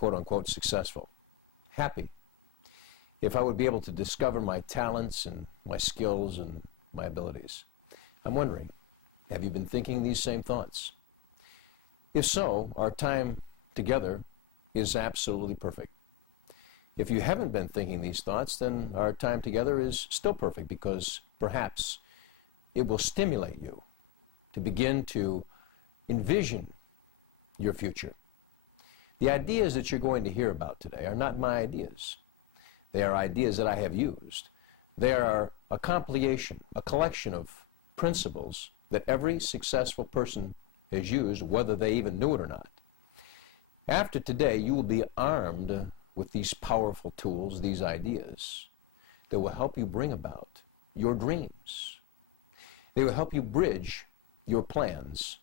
quote-unquote successful, happy, if I would be able to discover my talents and my skills and my abilities. I'm wondering, have you been thinking these same thoughts? If so, our time together is absolutely perfect. If you haven't been thinking these thoughts, then our time together is still perfect, because perhaps it will stimulate you to begin to envision your future. The ideas that you're going to hear about today are not my ideas. They are ideas that I have used. They are a compilation, a collection of principles that every successful person has used, whether they even knew it or not. After today, you will be armed with these powerful tools, these ideas, that will help you bring about your dreams. They will help you bridge your plans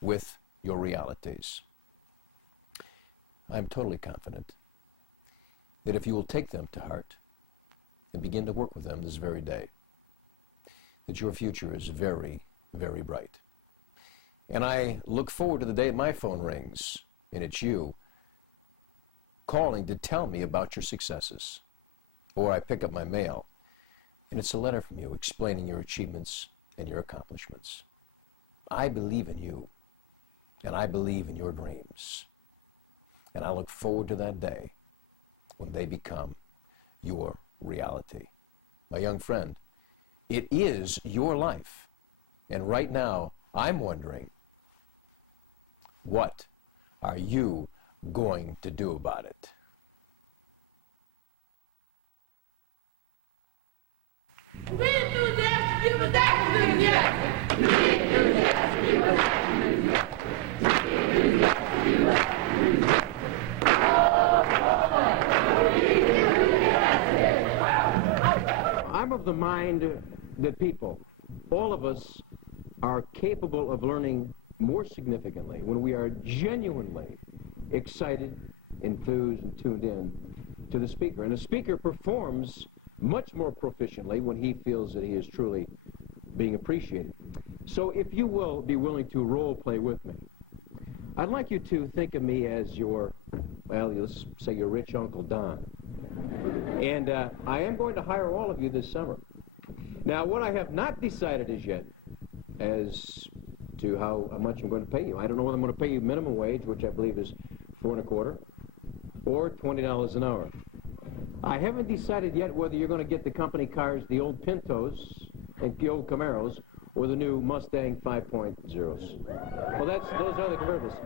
with your realities. I'm totally confident that if you will take them to heart and begin to work with them this very day, that your future is very, very bright. And I look forward to the day my phone rings and it's you calling to tell me about your successes. Or I pick up my mail and it's a letter from you explaining your achievements and your accomplishments. I believe in you, and I believe in your dreams. And I look forward to that day when they become your reality. My young friend, it is your life. And right now, I'm wondering, what are you going to do about it? We enthusiastic people, that's enthusiastic. We enthusiastic people, that's enthusiastic. We enthusiastic people, that's enthusiastic. I'm of the mind that people, all of us, are capable of learning more significantly when we are genuinely excited, enthused, and tuned in to the speaker. And the speaker performs much more proficiently when he feels that he is truly being appreciated. So if you will be willing to role play with me, I'd like you to think of me as your, well, let's say your rich Uncle Don. And I am going to hire all of you this summer. Now, what I have not decided as yet as to how much I'm going to pay you. I don't know whether I'm going to pay you minimum wage, which I believe is $4.25, or $20 an hour. I haven't decided yet whether you're going to get the company cars, the old Pintos and the old Camaros, or the new Mustang 5.0s. Well, those are the convertibles.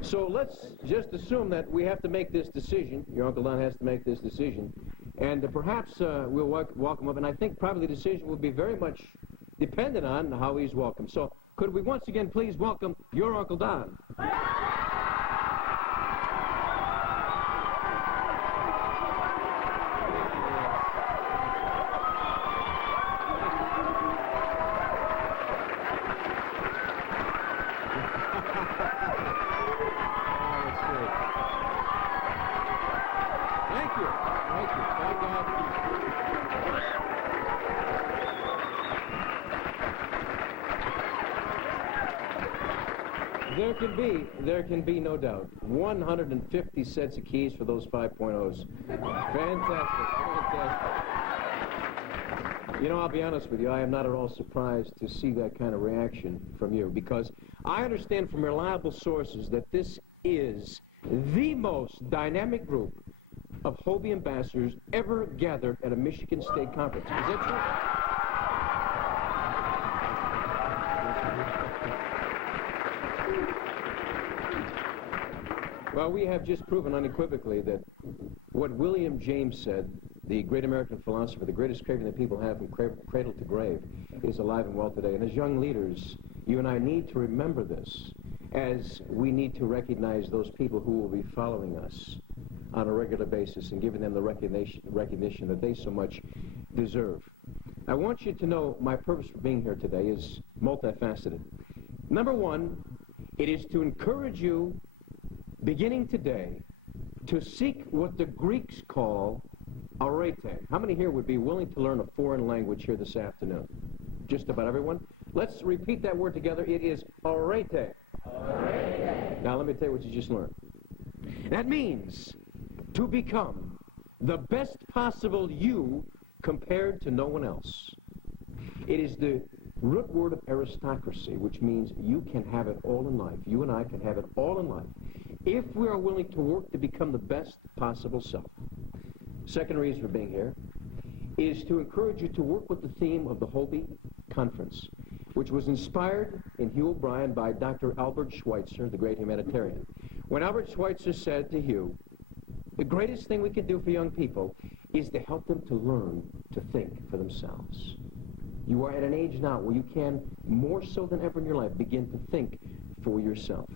So let's just assume that we have to make this decision. Your Uncle Don has to make this decision. And perhaps we'll welcome him. And I think probably the decision will be very much dependent on how he's welcomed. So could we once again please welcome your Uncle Don? There can be no doubt. 150 sets of keys for those 5.0s. Fantastic. You know, I'll be honest with you, I am not at all surprised to see that kind of reaction from you, because I understand from reliable sources that this is the most dynamic group of Hobie ambassadors ever gathered at a Michigan State Conference. Is that true? Well, we have just proven unequivocally that what William James said, the great American philosopher, the greatest craving that people have from cradle to grave, is alive and well today. And as young leaders, you and I need to remember this, as we need to recognize those people who will be following us on a regular basis and giving them the recognition that they so much deserve. I want you to know my purpose for being here today is multifaceted. Number one, it is to encourage you, beginning today, to seek what the Greeks call arete. How many here would be willing to learn a foreign language here this afternoon? Just about everyone. Let's repeat that word together. It is arete. Arete. Now let me tell you what you just learned. That means to become the best possible you compared to no one else. It is the root word of aristocracy, which means you can have it all in life. You and I can have it all in life if we are willing to work to become the best possible self. Second reason for being here is to encourage you to work with the theme of the Hobie Conference, which was inspired in Hugh O'Brien by Dr. Albert Schweitzer, the great humanitarian. When Albert Schweitzer said to Hugh, the greatest thing we can do for young people is to help them to learn to think for themselves. You are at an age now where you can, more so than ever in your life, begin to think for yourself.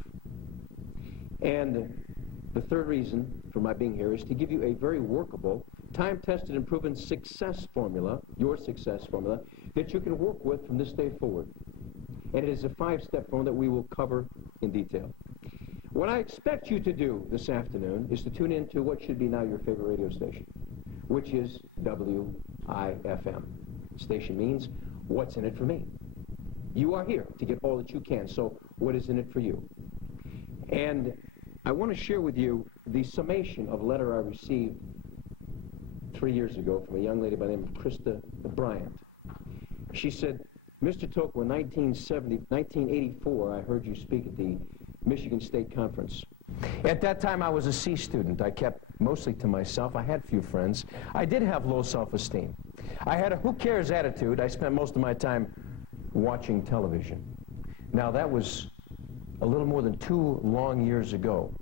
And the third reason for my being here is to give you a very workable, time-tested and proven success formula, your success formula, that you can work with from this day forward. And it is a 5-step formula that we will cover in detail. What I expect you to do this afternoon is to tune into what should be now your favorite radio station, which is WIFM. Station means, what's in it for me? You are here to get all that you can, so what is in it for you? And I want to share with you the summation of a letter I received 3 years ago from a young lady by the name of Krista Bryant. She said, Mr. Tocco, in 1984, I heard you speak at the Michigan State Conference. At that time, I was a C student. I kept mostly to myself. I had few friends. I did have low self-esteem. I had a who cares attitude. I spent most of my time watching television. Now, that was a little more than 2 long years ago.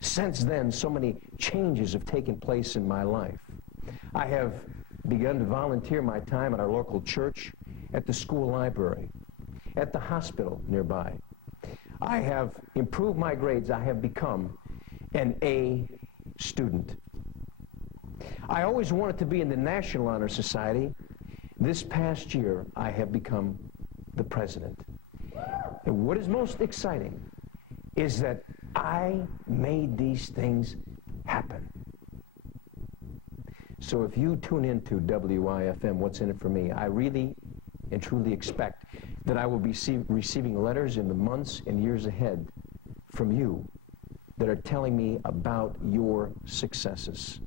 Since then, so many changes have taken place in my life. I have begun to volunteer my time at our local church, at the school library, at the hospital nearby. I have improved my grades. I have become an A student. I always wanted to be in the National Honor Society. This past year, I have become the president. And what is most exciting is that I made these things happen. So if you tune into WIFM, What's in it for me, I really and truly expect that I will be receiving letters in the months and years ahead from you that are telling me about your successes.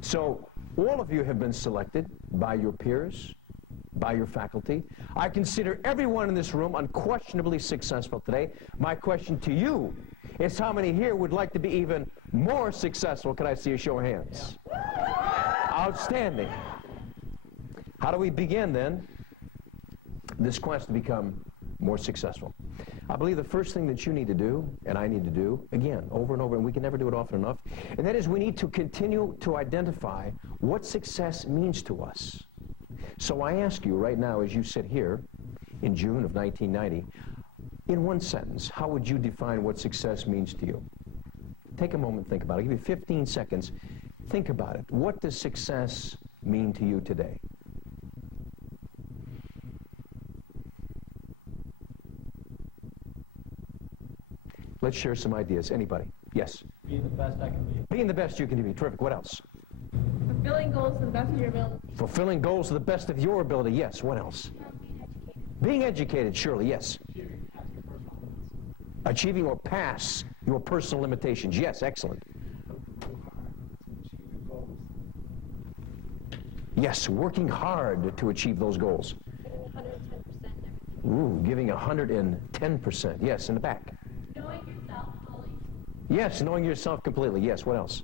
So all of you have been selected by your peers, by your faculty. I consider everyone in this room unquestionably successful today. My question to you is, how many here would like to be even more successful? Can I see a show of hands? Outstanding. How do we begin then this quest to become more successful? I believe the first thing that you need to do, and I need to do, again, over and over, and we can never do it often enough, and that is we need to continue to identify what success means to us. So I ask you right now, as you sit here in June of 1990, in one sentence, how would you define what success means to you? Take a moment, think about it. I'll give you 15 seconds. Think about it. What does success mean to you today? Let's share some ideas. Anybody? Yes? Being the best I can be. Being the best you can be. Terrific. What else? Fulfilling goals to the best of your ability. Fulfilling goals to the best of your ability. Yes. What else? Being educated. Surely. Yes. Achieving or pass your personal limitations. Yes. Excellent. Yes. Working hard to achieve those goals. 110%. Ooh, giving 110%. Yes. In the back. Knowing yourself fully. Yes. Knowing yourself completely. Yes. What else?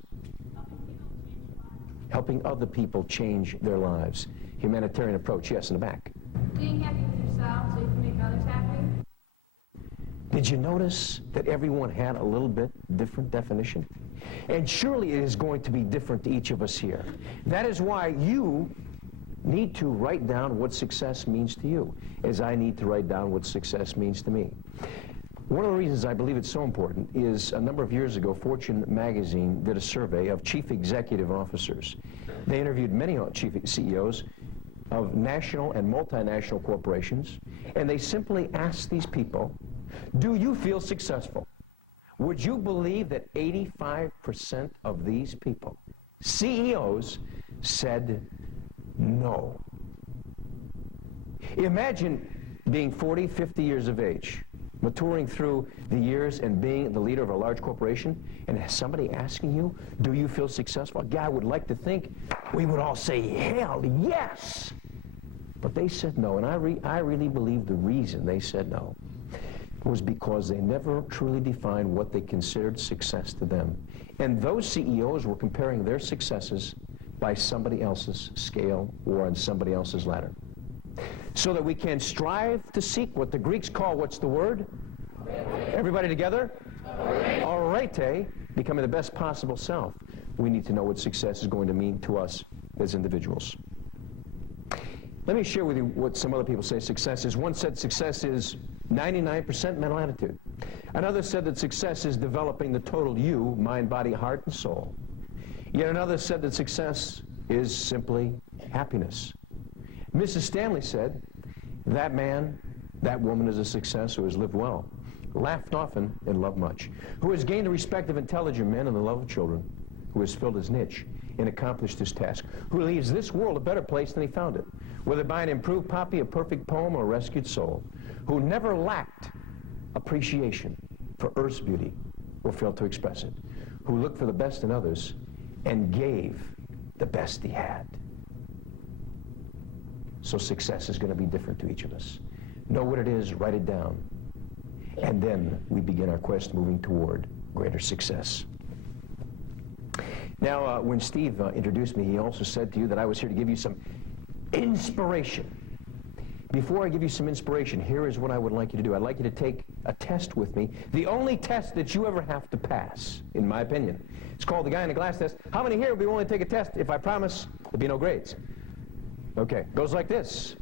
Helping other people change their lives. Humanitarian approach. Yes. In the back. Being happy with yourself so you can make others happy. Did you notice that everyone had a little bit different definition? And surely it is going to be different to each of us here. That is why you need to write down what success means to you, as I need to write down what success means to me. One of the reasons I believe it's so important is a number of years ago, Fortune magazine did a survey of chief executive officers. They interviewed many chief CEOs of national and multinational corporations, and they simply asked these people, do you feel successful? Would you believe that 85% of these people, CEOs, said no? Imagine being 40, 50 years of age, maturing through the years and being the leader of a large corporation, and somebody asking you, do you feel successful? A guy would like to think we would all say, hell yes! But they said no, and I really believe the reason they said no was because they never truly defined what they considered success to them. And those CEOs were comparing their successes by somebody else's scale or on somebody else's ladder. So that we can strive to seek what the Greeks call, what's the word? Everybody together? Arete, becoming the best possible self. We need to know what success is going to mean to us as individuals. Let me share with you what some other people say success is. One said success is 99% mental attitude. Another said that success is developing the total you, mind, body, heart, and soul. Yet another said that success is simply happiness. Mrs. Stanley said, that man, that woman is a success who has lived well, laughed often, and loved much, who has gained the respect of intelligent men and the love of children, who has filled his niche and accomplished his task, who leaves this world a better place than he found it, whether by an improved copy, a perfect poem, or a rescued soul, who never lacked appreciation for earth's beauty or failed to express it, who looked for the best in others and gave the best he had. So success is going to be different to each of us. Know what it is, write it down, and then we begin our quest moving toward greater success. Now, when Steve introduced me, he also said to you that I was here to give you some inspiration. Before I give you some inspiration, here is what I would like you to do. I'd like you to take a test with me, the only test that you ever have to pass, in my opinion. It's called the guy in the glass test. How many here would be willing to take a test if I promise there'll be no grades? Okay, goes like this.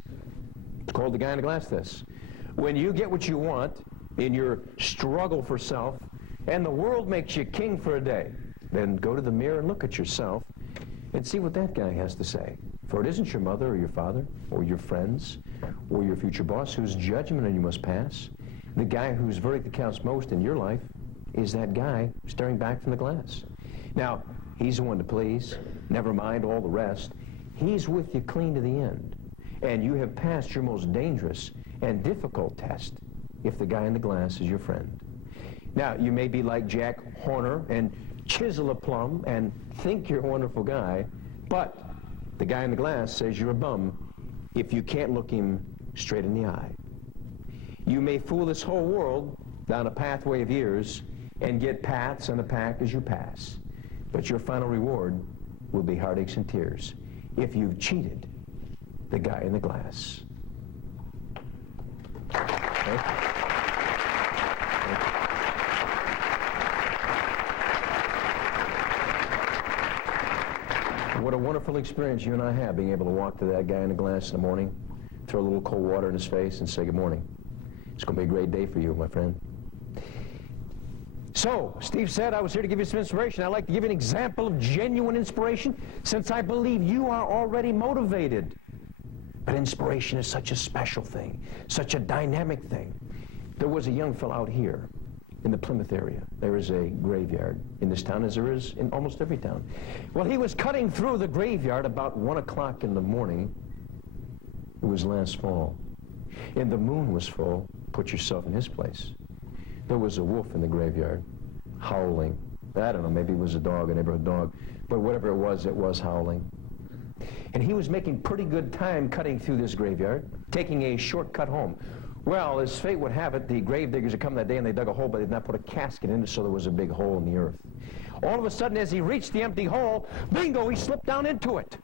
It's called the guy in the glass test. When you get what you want in your struggle for self, and the world makes you king for a day, then go to the mirror and look at yourself and see what that guy has to say. For it isn't your mother or your father or your friends or your future boss whose judgment you must pass. The guy whose verdict that counts most in your life is that guy staring back from the glass. Now, he's the one to please. Never mind all the rest. He's with you clean to the end. And you have passed your most dangerous and difficult test if the guy in the glass is your friend. Now, you may be like Jack Horner and chisel a plum and think you're a wonderful guy, but the guy in the glass says you're a bum if you can't look him straight in the eye. You may fool this whole world down a pathway of years and get pats on the back as you pass, but your final reward will be heartaches and tears if you've cheated the guy in the glass. Okay? What a wonderful experience you and I have, being able to walk to that guy in the glass in the morning, throw a little cold water in his face, and say good morning. It's going to be a great day for you, my friend. So, Steve said I was here to give you some inspiration. I'd like to give you an example of genuine inspiration, since I believe you are already motivated. But inspiration is such a special thing, such a dynamic thing. There was a young fellow out here in the Plymouth area. There is a graveyard in this town, as there is in almost every town. Well, he was cutting through the graveyard about 1 o'clock in the morning. It was last fall. And the moon was full. Put yourself in his place. There was a wolf in the graveyard, howling. I don't know, maybe it was a dog, a neighborhood dog, but whatever it was howling. And he was making pretty good time cutting through this graveyard, taking a shortcut home. Well, as fate would have it, the grave diggers had come that day and they dug a hole, but they did not put a casket in it, so there was a big hole in the earth. All of a sudden, as he reached the empty hole, bingo, he slipped down into it.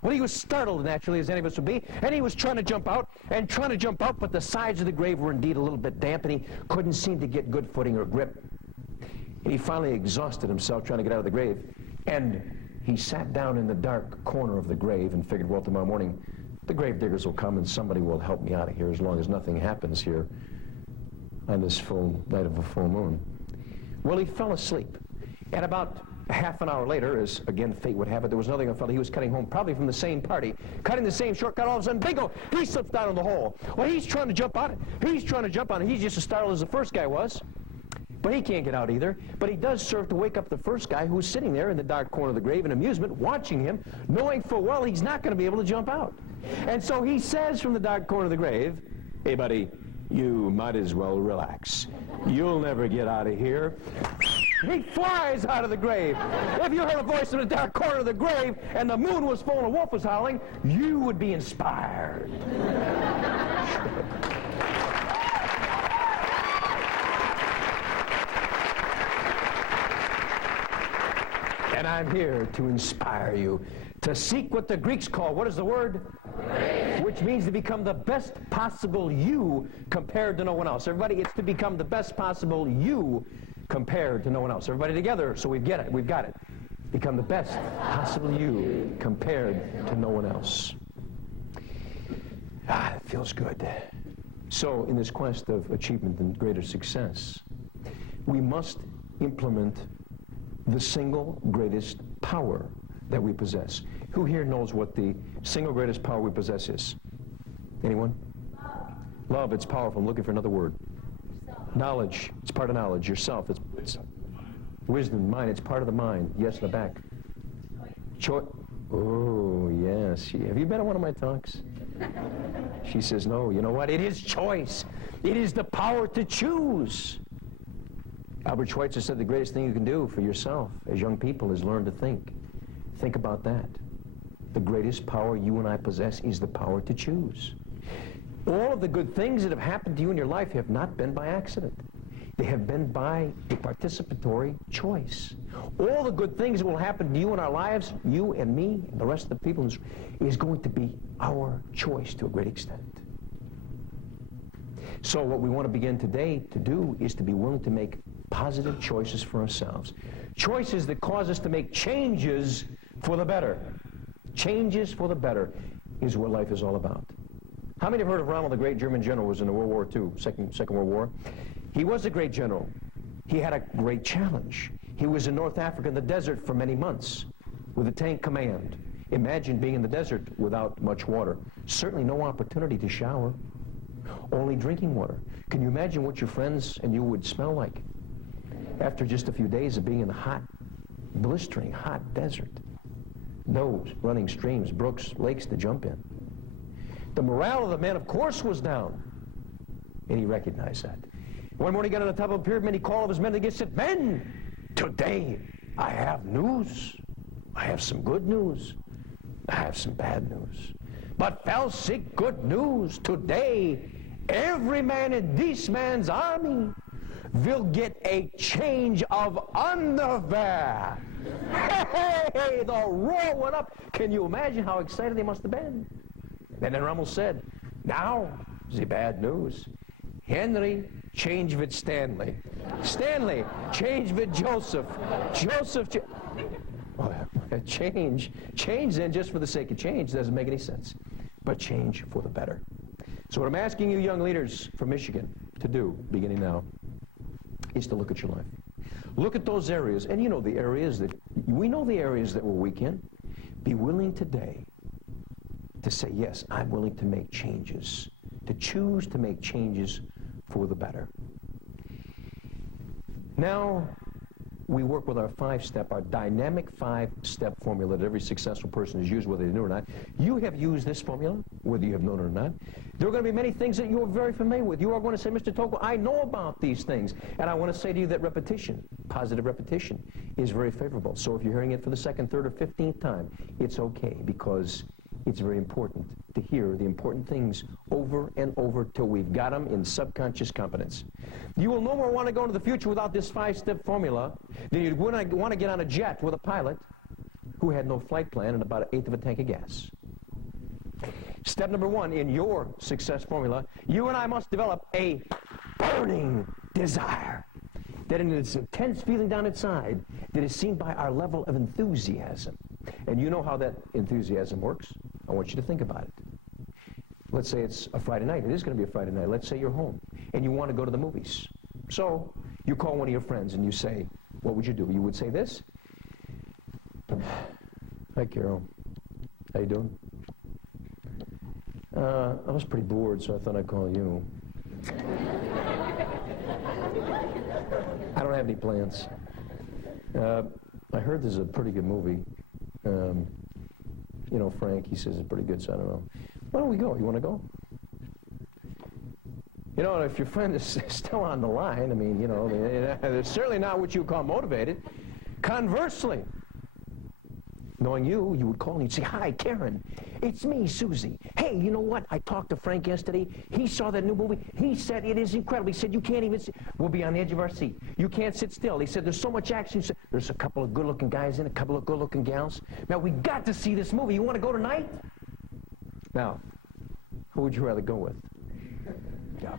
Well, he was startled, naturally, as any of us would be, and he was trying to jump out, but the sides of the grave were indeed a little bit damp, and he couldn't seem to get good footing or grip. And he finally exhausted himself trying to get out of the grave, and he sat down in the dark corner of the grave and figured, well, tomorrow morning, the grave diggers will come and somebody will help me out of here as long as nothing happens here on this full night of a full moon. Well, he fell asleep, and about half an hour later, as again fate would have it, there was another young fellow. He was cutting home, probably from the same party, cutting the same shortcut. All of a sudden, bingo, he slips down in the hole. Well, he's trying to jump out. He's just as startled as the first guy was. But he can't get out either. But he does serve to wake up the first guy who's sitting there in the dark corner of the grave in amusement, watching him, knowing full well he's not going to be able to jump out. And so he says from the dark corner of the grave, "Hey, buddy, You might as well relax. You'll never get out of here. He flies out of the grave. If you heard a voice in the dark corner of the grave and the moon was full and a wolf was howling, you would be inspired. And I'm here to inspire you to seek what the Greeks call, what is the word? Grace. Which means to become the best possible you compared to no one else. Everybody, it's to become the best possible you compared to no one else. Everybody together, so we've got it. Become the best possible you compared to no one else. Ah, it feels good. So in this quest of achievement and greater success, we must implement the single greatest power that we possess. Who here knows what the single greatest power we possess is? Anyone? Love, it's powerful. I'm looking for another word. Knowledge, it's part of knowledge. Yourself, it's wisdom, mind, it's part of the mind. Yes, in the back. Oh, yes. Have you been on one of my talks? She says, no, you know what? It is choice. It is the power to choose. Albert Schweitzer said the greatest thing you can do for yourself as young people is learn to think. Think about that. The greatest power you and I possess is the power to choose. All of the good things that have happened to you in your life have not been by accident. They have been by a participatory choice. All the good things that will happen to you in our lives, you and me and the rest of the people, is going to be our choice to a great extent. So what we want to begin today to do is to be willing to make positive choices for ourselves. Choices that cause us to make changes for the better. Changes for the better is what life is all about. How many have heard of Rommel, the great German general who was in the World War II, Second World War? He was a great general. He had a great challenge. He was in North Africa in the desert for many months with a tank command. Imagine being in the desert without much water. Certainly no opportunity to shower. Only drinking water. Can you imagine what your friends and you would smell like after just a few days of being in the hot, blistering hot desert? No running streams, brooks, lakes to jump in. The morale of the men, of course, was down. And he recognized that. One morning he got on the top of a pyramid, he called his men together and said, men, today I have news. I have some good news. I have some bad news. But fell sick good news. Today, every man in this man's army will get a change of underwear. Hey, the roar went up. Can you imagine how excited they must have been? And then Rommel said, now, the bad news. Henry, change with Stanley. Stanley, change with Joseph. Joseph, change then just for the sake of change doesn't make any sense. But change for the better. So what I'm asking you young leaders from Michigan to do, beginning now, is to look at your life. Look at those areas, and you know the areas that, we know the areas that we're weak in. Be willing today to say, yes, I'm willing to make changes, to choose to make changes for the better. Now, we work with our our dynamic five-step formula that every successful person has used, whether they know or not. You have used this formula, whether you have known it or not. There are going to be many things that you are very familiar with. You are going to say, Mr. Tocco, I know about these things. And I want to say to you that repetition, positive repetition, is very favorable. So if you're hearing it for the second, third, or 15th time, it's okay, because it's very important to hear the important things over and over till we've got them in subconscious competence. You will no more want to go into the future without this five-step formula than you'd want to get on a jet with a pilot who had no flight plan and about an eighth of a tank of gas. Step number one in your success formula, you and I must develop a burning desire that in its intense feeling down inside that is seen by our level of enthusiasm. And you know how that enthusiasm works. I want you to think about it. Let's say it's a Friday night. It is going to be a Friday night. Let's say you're home and you want to go to the movies. So you call one of your friends and you say, what would you do? You would say this. Hi, Carol. How you doing? I was pretty bored, so I thought I'd call you. I don't have any plans. I heard there's a pretty good movie. You know, Frank, he says it's pretty good, so I don't know. Why don't we go? You want to go? You know, if your friend is still on the line, I mean, you know, it's certainly not what you call motivated. Conversely, knowing you would call and you'd say, "Hi, Karen. It's me, Susie. Hey, you know what? I talked to Frank yesterday. He saw that new movie. He said it is incredible. He said you can't even sit. We'll be on the edge of our seat. You can't sit still. He said there's so much action. He said, there's a couple of good-looking guys in it, a couple of good-looking gals. Now, we got to see this movie. You want to go tonight?" Now, who would you rather go with? Yeah.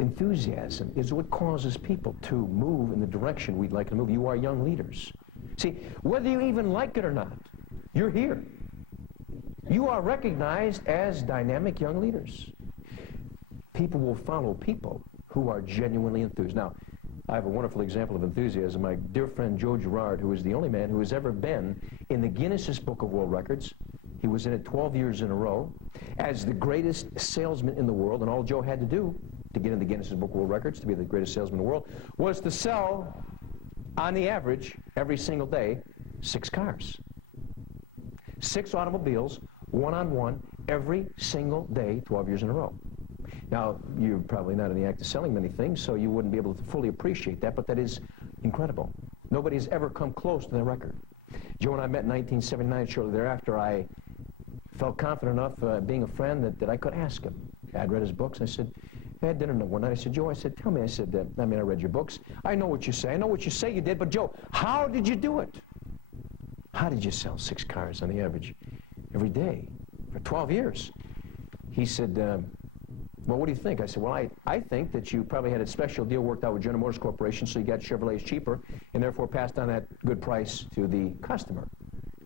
Enthusiasm is what causes people to move in the direction we'd like to move. You are young leaders. See, whether you even like it or not, you're here. You are recognized as dynamic young leaders. People will follow people who are genuinely enthused. Now, I have a wonderful example of enthusiasm. My dear friend Joe Girard, who is the only man who has ever been in the Guinness Book of World Records. He was in it 12 years in a row as the greatest salesman in the world, and all Joe had to do to get in the Guinness Book of World Records, to be the greatest salesman in the world, was to sell, on the average, every single day, 6 cars. 6 automobiles, one-on-one, every single day, 12 years in a row. Now, you're probably not in the act of selling many things, so you wouldn't be able to fully appreciate that, but that is incredible. Nobody's ever come close to that record. Joe and I met in 1979. Shortly thereafter, I felt confident enough, being a friend, that I could ask him. I'd read his books. I said, I had dinner one night. I said, "Joe," I said, "tell me," I said, I read your books. I know what you say. I know what you say you did, but Joe, how did you do it? How did you sell 6 cars on the average every day for 12 years? He said, "Well, what do you think?" I said, "Well, I think that you probably had a special deal worked out with General Motors Corporation, so you got Chevrolets cheaper, and therefore passed on that good price to the customer."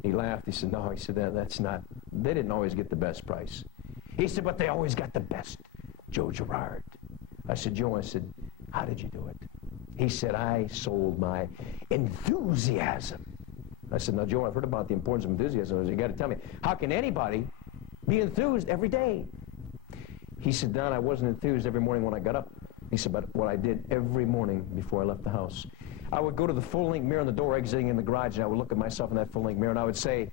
He laughed. He said, "No," he said, that's not, they didn't always get the best price. He said, "But they always got the best, Joe Girard." I said, "Joe," I said, "how did you do it?" He said, "I sold my enthusiasm." I said, "Now, Joe, I've heard about the importance of enthusiasm." I said, "You got to tell me, how can anybody be enthused every day?" He said, "Don, I wasn't enthused every morning when I got up." He said, "But what I did every morning before I left the house, I would go to the full-length mirror on the door exiting in the garage, and I would look at myself in that full-length mirror, and I would say,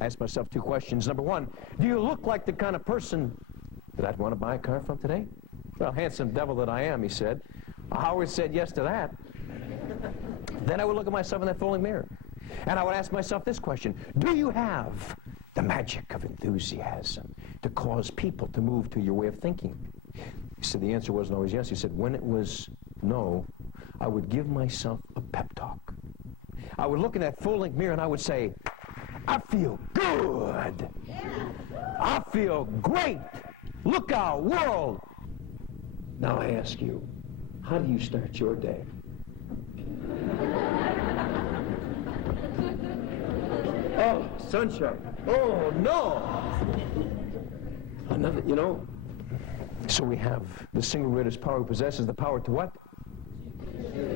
ask myself 2 questions. Number 1, do you look like the kind of person that I'd want to buy a car from today?" "Well, handsome devil that I am," he said. I always said yes to that. Then I would look at myself in that full-length mirror, and I would ask myself this question: do you have the magic of enthusiasm to cause people to move to your way of thinking? He said the answer wasn't always yes. He said when it was no, I would give myself a pep talk. I would look in that full-length mirror and I would say, "I feel good. I feel great. Look out, world." Now I ask you, how do you start your day? Oh, sunshine. Oh, no. Another, you know. So we have the single greatest power we possess is the power to what?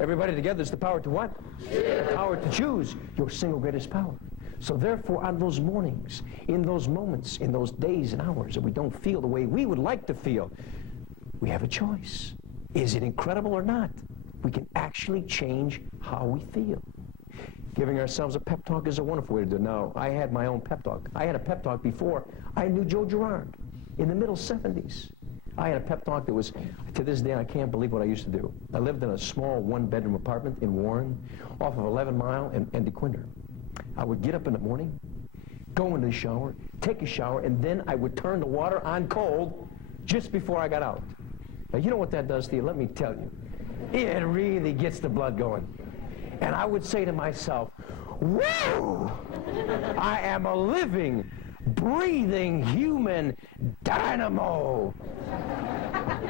Everybody together is the power to what? The power to choose your single greatest power. So therefore, on those mornings, in those moments, in those days and hours that we don't feel the way we would like to feel, we have a choice. Is it incredible or not? We can actually change how we feel. Giving ourselves a pep talk is a wonderful way to do it. Now, I had my own pep talk. I had a pep talk before I knew Joe Girard in the middle 70s. I had a pep talk that was, to this day, I can't believe what I used to do. I lived in a small 1-bedroom apartment in Warren, off of 11 Mile and DeQuinder. I would get up in the morning, go into the shower, take a shower, and then I would turn the water on cold just before I got out. Now, you know what that does to you? Let me tell you. It really gets the blood going. And I would say to myself, "Whoa! I am a living, breathing human dynamo."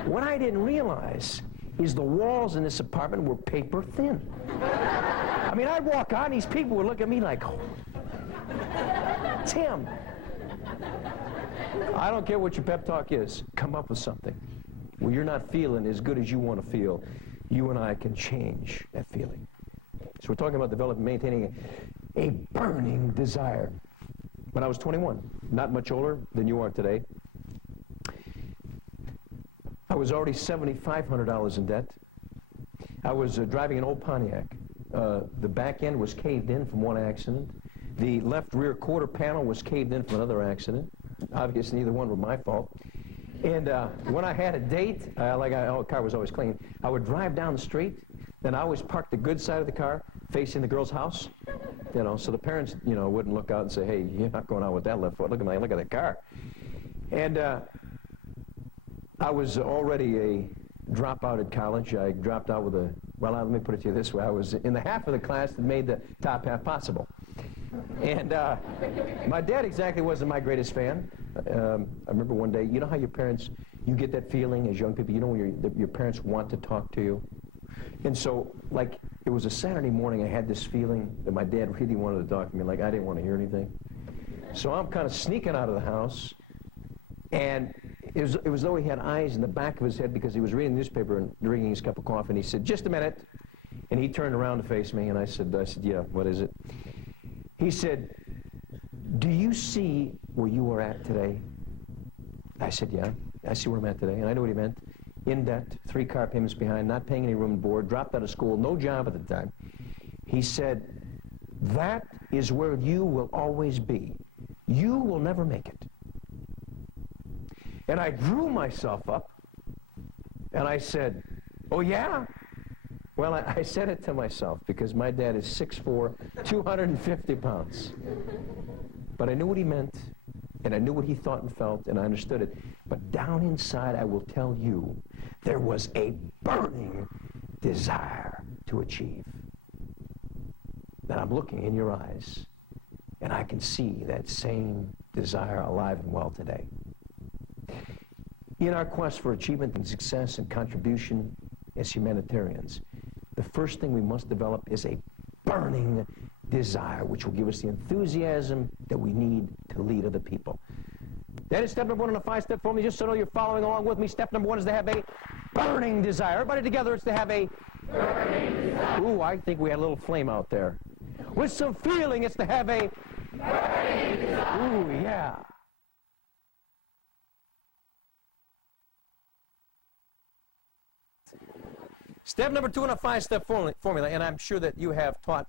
What I didn't realize is the walls in this apartment were paper thin. I mean, I'd walk on, these people would look at me like, "Oh, Tim." I don't care what your pep talk is. Come up with something. When you're not feeling as good as you want to feel, you and I can change that feeling. So we're talking about developing, maintaining a burning desire. When I was 21, not much older than you are today, I was already $7,500 in debt. I was driving an old Pontiac. The back end was caved in from one accident. The left rear quarter panel was caved in from another accident. Obviously, neither one were my fault. And when I had a date, the car was always clean, I would drive down the street, then I always park the good side of the car facing the girl's house, so the parents, wouldn't look out and say, hey, you're not going out with that left foot. Look at that car. And I was already a dropout at college. I dropped out with let me put it to you this way. I was in the half of the class that made the top half possible. And my dad exactly wasn't my greatest fan. I remember one day, you know how your parents, you get that feeling as young people, when your parents want to talk to you? And so, it was a Saturday morning, I had this feeling that my dad really wanted to talk to me, I didn't want to hear anything. So I'm kind of sneaking out of the house, and it was as though he had eyes in the back of his head because he was reading the newspaper and drinking his cup of coffee, and he said, just a minute. And he turned around to face me, and I said, yeah, what is it? He said, do you see where you are at today? I said, yeah, I see where I'm at today. And I knew what he meant. In debt, 3 car payments behind, not paying any room and board, dropped out of school, no job at the time. He said, that is where you will always be. You will never make it. And I drew myself up, and I said, oh, yeah? Well, I said it to myself because my dad is 6'4", 250 pounds. But I knew what he meant, and I knew what he thought and felt, and I understood it. But down inside, I will tell you, there was a burning desire to achieve. And I'm looking in your eyes, and I can see that same desire alive and well today. In our quest for achievement and success and contribution as humanitarians, the first thing we must develop is a burning desire, which will give us the enthusiasm that we need to lead other people. That is step number 1 in a 5-step formula. Just so you're following along with me, step number 1 is to have a burning desire. Everybody together, it's to have a burning desire. Ooh, I think we had a little flame out there. With some feeling, it's to have a burning desire. Ooh, yeah. Step number 2 in a 5-step formula, and I'm sure that you have taught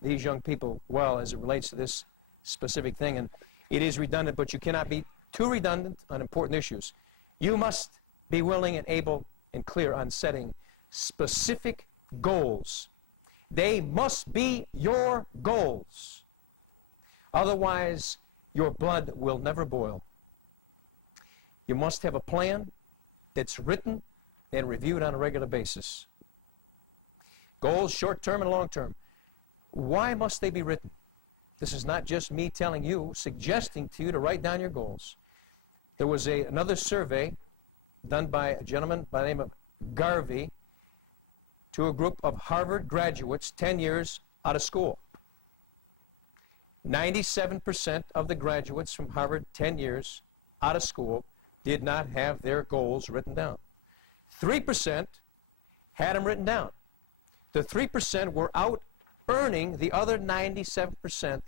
these young people well as it relates to this specific thing, and it is redundant, but you cannot be too redundant on important issues. You must be willing and able and clear on setting specific goals. They must be your goals. Otherwise, your blood will never boil. You must have a plan that's written and reviewed on a regular basis. Goals, short-term and long-term. Why must they be written? This is not just me telling you, suggesting to you to write down your goals. There was another survey done by a gentleman by the name of Garvey to a group of Harvard graduates 10 years out of school. 97% of the graduates from Harvard 10 years out of school did not have their goals written down. 3% had them written down. The 3% were out earning the other 97%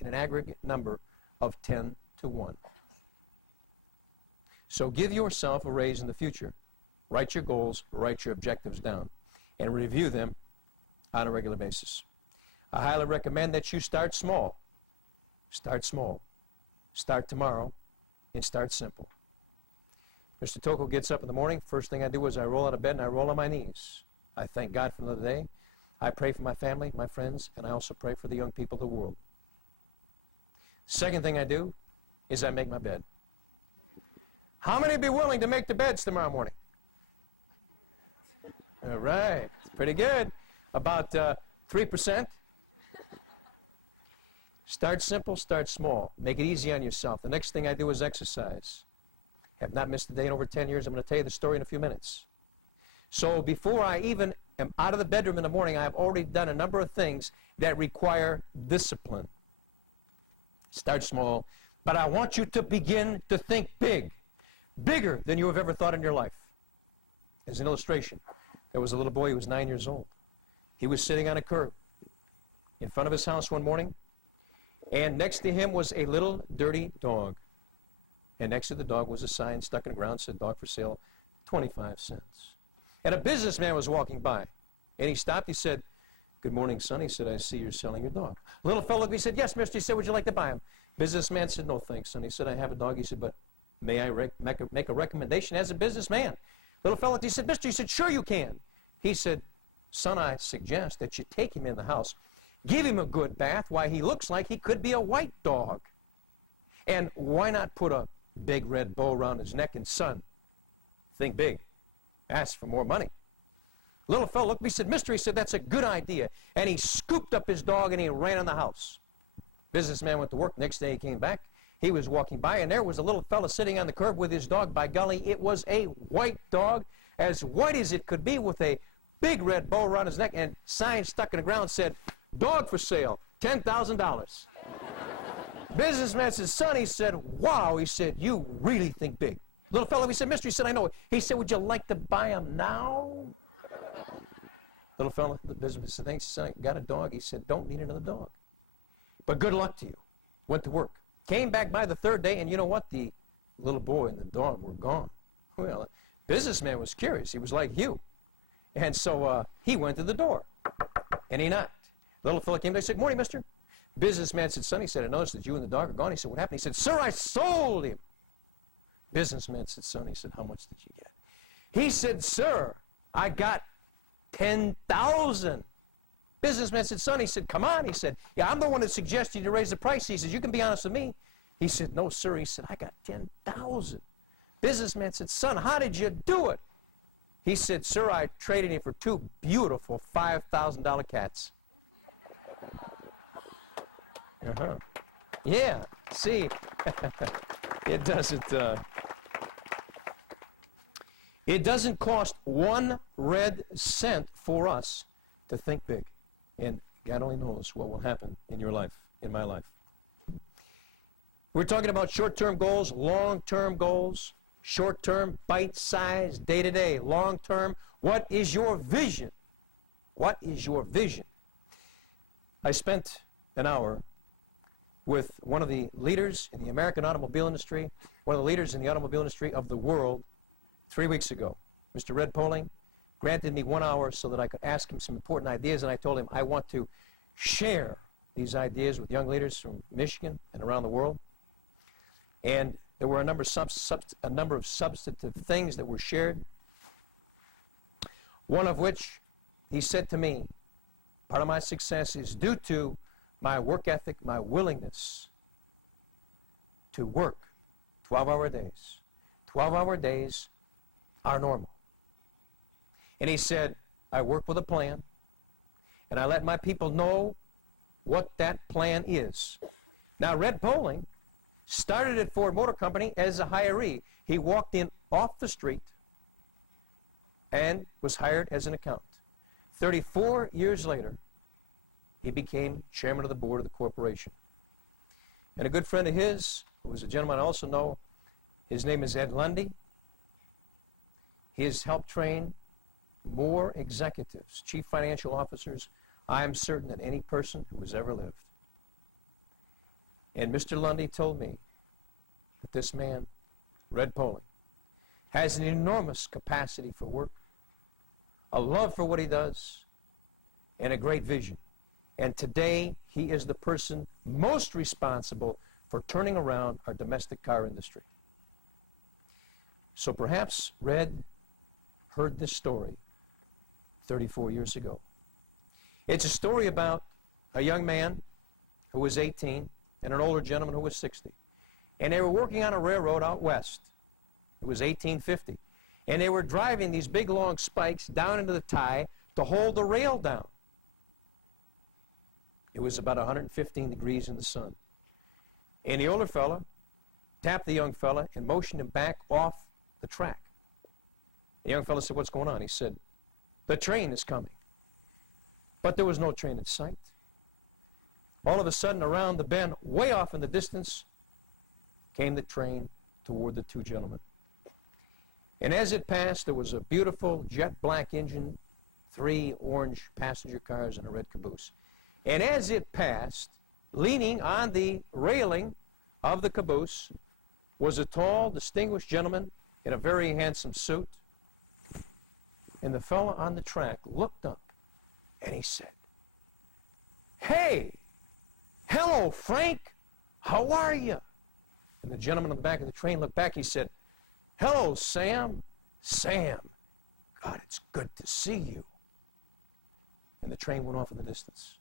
in an aggregate number of 10 to 1. So give yourself a raise in the future. Write your goals, write your objectives down, and review them on a regular basis. I highly recommend that you start small. Start small. Start tomorrow, and start simple. Mr. Tocco gets up in the morning. First thing I do is I roll out of bed and I roll on my knees. I thank God for another day. I pray for my family, my friends, and I also pray for the young people of the world. Second thing I do is I make my bed. How many would be willing to make the beds tomorrow morning? All right, pretty good. About 3%. Start simple, start small. Make it easy on yourself. The next thing I do is exercise. Have not missed a day in over 10 years. I'm going to tell you the story in a few minutes. So before I even am out of the bedroom in the morning, I have already done a number of things that require discipline. Start small, but I want you to begin to think big, bigger than you have ever thought in your life. As an illustration, there was a little boy who was 9 years old. He was sitting on a curb in front of his house one morning, and next to him was a little dirty dog. And next to the dog was a sign stuck in the ground, said, "Dog for sale, 25 cents. And a businessman was walking by, and he stopped. He said, "Good morning, son." He said, "I see you're selling your dog." Little fellow looked at me. He said, "Yes, mister." He said, "Would you like to buy him?" Businessman said, "No, thanks, son." He said, "I have a dog." He said, "But May I make a recommendation as a businessman? Little fella, he said, mister, he said, sure you can. He said, son, I suggest that you take him in the house, give him a good bath. Why, he looks like he could be a white dog. And why not put a big red bow around his neck? And son, think big. Ask for more money. Little fellow looked at me, he said, mister, he said, that's a good idea. And he scooped up his dog and he ran in the house. Businessman went to work. Next day he came back. He was walking by, and there was a little fella sitting on the curb with his dog. By golly, it was a white dog, as white as it could be, with a big red bow around his neck, and sign stuck in the ground said, dog for sale, $10,000. Businessman said, son, he said, wow, he said, you really think big. Little fellow, he said, mister, he said, I know it. He said, would you like to buy him now? Little fellow, the businessman said, thanks, son, I got a dog. He said, don't need another dog. But good luck to you. Went to work. Came back by the third day, and you know what? The little boy and the dog were gone. Well, businessman was curious. He was like Hugh. And so he went to the door, and he knocked. Little fellow came. They said, morning, mister. Businessman said, son, he said, I noticed that you and the dog are gone. He said, what happened? He said, sir, I sold him. Businessman said, son, he said, how much did you get? He said, sir, I got 10,000. Businessman said, son, he said, come on. He said, yeah, I'm the one that suggested you to raise the price. He says, you can be honest with me. He said, no, sir. He said, I got 10,000. Businessman said, son, how did you do it? He said, sir, I traded him for two beautiful $5,000 cats. Yeah, see, it doesn't cost 1 red cent for us to think big. And God only knows what will happen in your life, in my life. We're talking about short-term goals, long-term goals, short-term, bite-sized, day-to-day, long-term. What is your vision? What is your vision? I spent an hour with one of the leaders in the American automobile industry, one of the leaders in the automobile industry of the world, 3 weeks ago. Mr. Red Poling granted me 1 hour so that I could ask him some important ideas, and I told him I want to share these ideas with young leaders from Michigan and around the world. And there were a number of substantive things that were shared. One of which, he said to me, part of my success is due to my work ethic, my willingness to work 12-hour days. 12-hour days are normal. And he said, I work with a plan, and I let my people know what that plan is. Now, Red Poling started at Ford Motor Company as a hiree. He walked in off the street and was hired as an accountant. 34 years later, he became chairman of the board of the corporation. And a good friend of his, who was a gentleman I also know, his name is Ed Lundy. He has helped train more executives, chief financial officers, I am certain, than any person who has ever lived. And Mr. Lundy told me that this man, Red Poling, has an enormous capacity for work, a love for what he does, and a great vision. And today, he is the person most responsible for turning around our domestic car industry. So perhaps Red heard this story 34 years ago. It's a story about a young man who was 18 and an older gentleman who was 60. And they were working on a railroad out west. It was 1850. And they were driving these big long spikes down into the tie to hold the rail down. It was about 115 degrees in the sun. And the older fella tapped the young fella and motioned him back off the track. The young fella said, what's going on? He said, the train is coming. But there was no train in sight. All of a sudden, around the bend, way off in the distance, came the train toward the two gentlemen. And as it passed, there was a beautiful jet black engine, 3 orange passenger cars, and a red caboose. And as it passed, leaning on the railing of the caboose, was a tall, distinguished gentleman in a very handsome suit. And the fellow on the track looked up, and he said, hey, hello, Frank, how are you? And the gentleman on the back of the train looked back. He said, "Hello, Sam." "Sam, God, it's good to see you." And the train went off in the distance.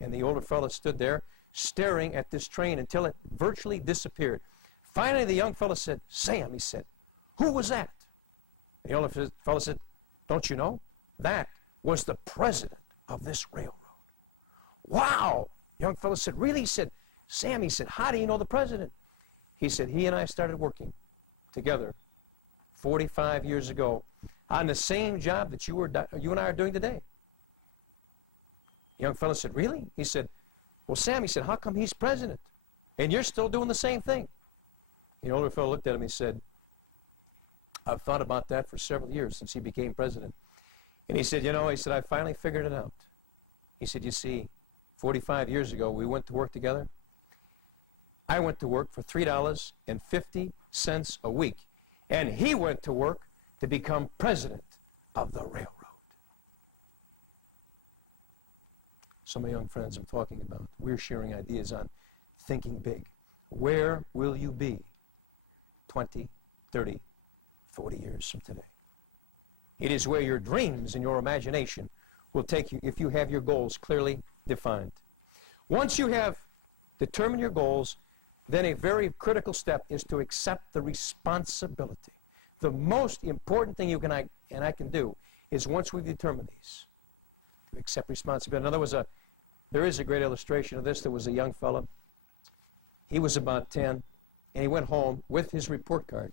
And the older fellow stood there staring at this train until it virtually disappeared. Finally, the young fellow said, "Sam," he said, "who was that?" The older fellow said, "Don't you know? That was the president of this railroad." "Wow!" The young fellow said, "Really?" He said, "Sam," he said, "how do you know the president?" He said, "He and I started working together 45 years ago on the same job that you and I are doing today." The young fellow said, "Really?" He said, "Well, Sam," he said, "how come he's president and you're still doing the same thing?" The older fellow looked at him and he said, "I've thought about that for several years since he became president." And he said, he said, "I finally figured it out." He said, "You see, 45 years ago, we went to work together. I went to work for $3.50 a week, and he went to work to become president of the railroad." Some of my young friends I'm talking about, we're sharing ideas on thinking big. Where will you be 20, 30, 40 years from today? It is where your dreams and your imagination will take you if you have your goals clearly defined. Once you have determined your goals, then a very critical step is to accept the responsibility. The most important thing you and I can do is, once we've determined these, to accept responsibility. Now, there is a great illustration of this. There was a young fellow. He was about 10, and he went home with his report card.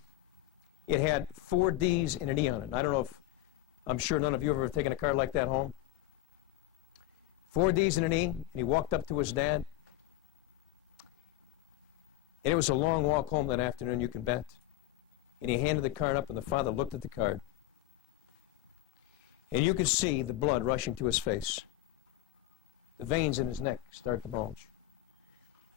It had 4 D's and an E on it. I don't know if, I'm sure none of you have ever taken a card like that home. 4 D's and an E, and he walked up to his dad. And it was a long walk home that afternoon, you can bet. And he handed the card up, and the father looked at the card. And you could see the blood rushing to his face. The veins in his neck start to bulge.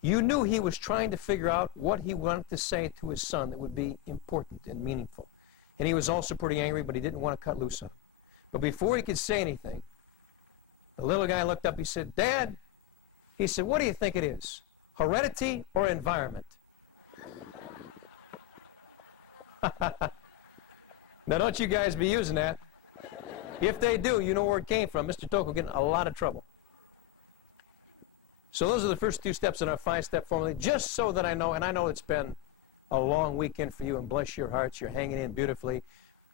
You knew he was trying to figure out what he wanted to say to his son that would be important and meaningful. And he was also pretty angry, but he didn't want to cut loose on him. But before he could say anything, the little guy looked up. He said, "Dad," he said, "what do you think it is? Heredity or environment?" Now, don't you guys be using that. If they do, you know where it came from. Mr. Tocco getting a lot of trouble. So those are the first 2 steps in our 5-step formula, just so that I know, and I know it's been a long weekend for you, and bless your hearts, you're hanging in beautifully.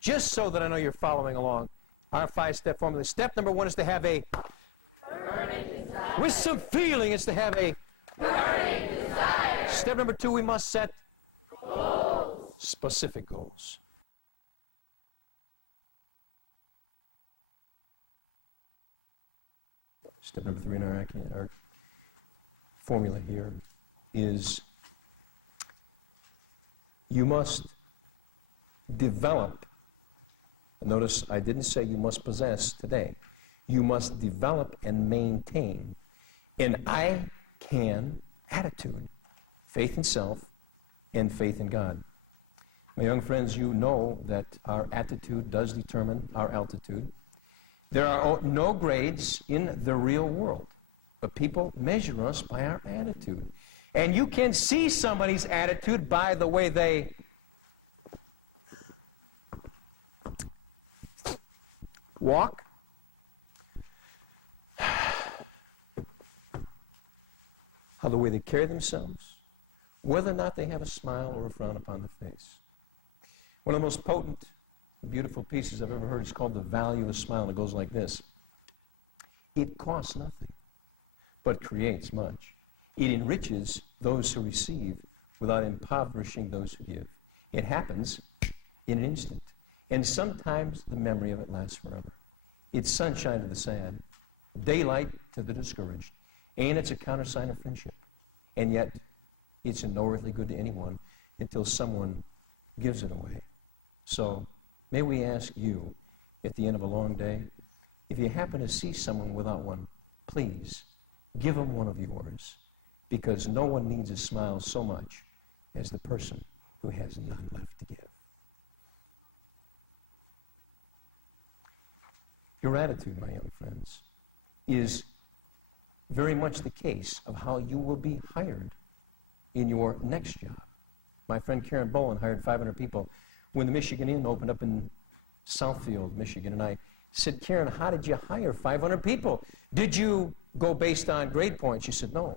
Just so that I know you're following along our 5-step formula. Step number 1 is to have a burning desire. With some feeling, it's to have a burning desire. Step number 2, we must set goals. Specific goals. Step number 3 in our formula here is you must develop. Notice I didn't say you must possess today. You must develop and maintain an I can attitude, faith in self and faith in God. My young friends, you know that our attitude does determine our altitude. There are no grades in the real world, but people measure us by our attitude. And you can see somebody's attitude by the way they walk, how the way they carry themselves, whether or not they have a smile or a frown upon the face. One of the most potent, beautiful pieces I've ever heard is called The Value of a Smile. It goes like this. It costs nothing, but creates much. It enriches those who receive without impoverishing those who give. It happens in an instant, and sometimes the memory of it lasts forever. It's sunshine to the sad, daylight to the discouraged, and it's a countersign of friendship. And yet, it's in no earthly good to anyone until someone gives it away. So, may we ask you, at the end of a long day, if you happen to see someone without one, please give them one of yours, because no one needs a smile so much as the person who has none left to give. Your attitude, my young friends, is very much the case of how you will be hired in your next job. My friend Karen Boland hired 500 people when the Michigan Inn opened up in Southfield, Michigan. And I said, Karen, how did you hire 500 people? Did you go based on grade points? She said, no.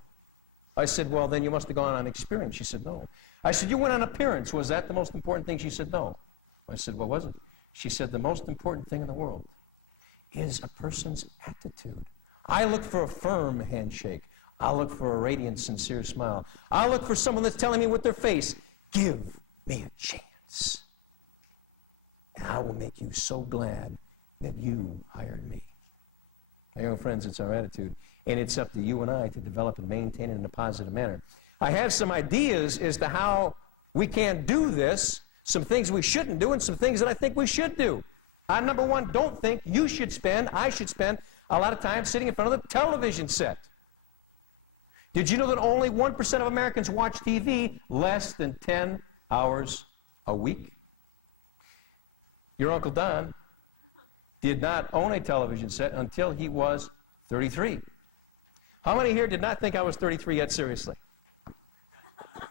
I said, well, then you must have gone on experience. She said, no. I said, you went on appearance. Was that the most important thing? She said, no. I said, what was it? She said, the most important thing in the world is a person's attitude. I look for a firm handshake. I look for a radiant, sincere smile. I look for someone that's telling me with their face, give me a chance. And I will make you so glad that you hired me. My young friends, it's our attitude. And it's up to you and I to develop and maintain it in a positive manner. I have some ideas as to how we can do this, some things we shouldn't do, and some things that I think we should do. Number one, don't think I should spend a lot of time sitting in front of the television set. Did you know that only 1% of Americans watch TV less than 10 hours a week? Your Uncle Don did not own a television set until he was 33. How many here did not think I was 33 yet, seriously?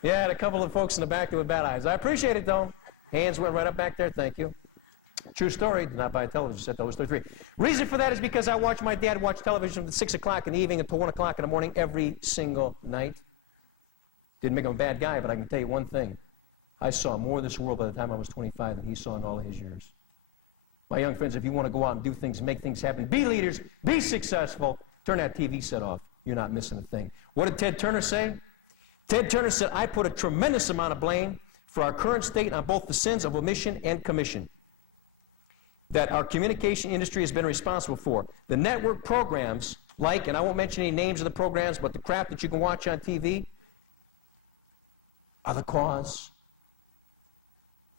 Yeah, I had a couple of folks in the back with bad eyes. I appreciate it, though. Hands went right up back there, thank you. True story, did not buy a television set, I was 33. Reason for that is because I watched my dad watch television from 6 o'clock in the evening until 1 o'clock in the morning every single night. Didn't make him a bad guy, but I can tell you one thing. I saw more of this world by the time I was 25 than he saw in all of his years. My young friends, if you want to go out and do things, make things happen, be leaders, be successful, turn that TV set off. You're not missing a thing. What did Ted Turner say? Ted Turner said, I put a tremendous amount of blame for our current state on both the sins of omission and commission that our communication industry has been responsible for. The network programs, like, and I won't mention any names of the programs, but the crap that you can watch on TV, are the cause.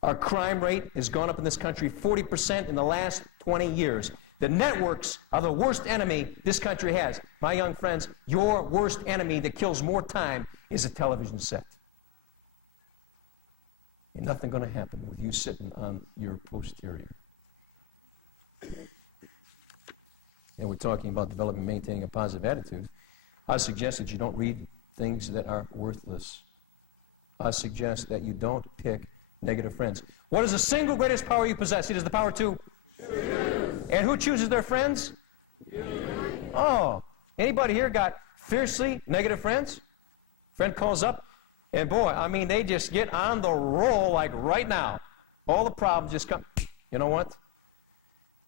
Our crime rate has gone up in this country 40% in the last 20 years. The networks are the worst enemy this country has. My young friends, your worst enemy that kills more time is a television set. Ain't nothing going to happen with you sitting on your posterior. And we're talking about developing and maintaining a positive attitude. I suggest that you don't read things that are worthless. I suggest that you don't pick negative friends. What is the single greatest power you possess? It is the power to choose. And who chooses their friends? You. Oh, anybody here got fiercely negative friends? Friend calls up, and boy, I mean, they just get on the roll like right now. All the problems just come. You know what?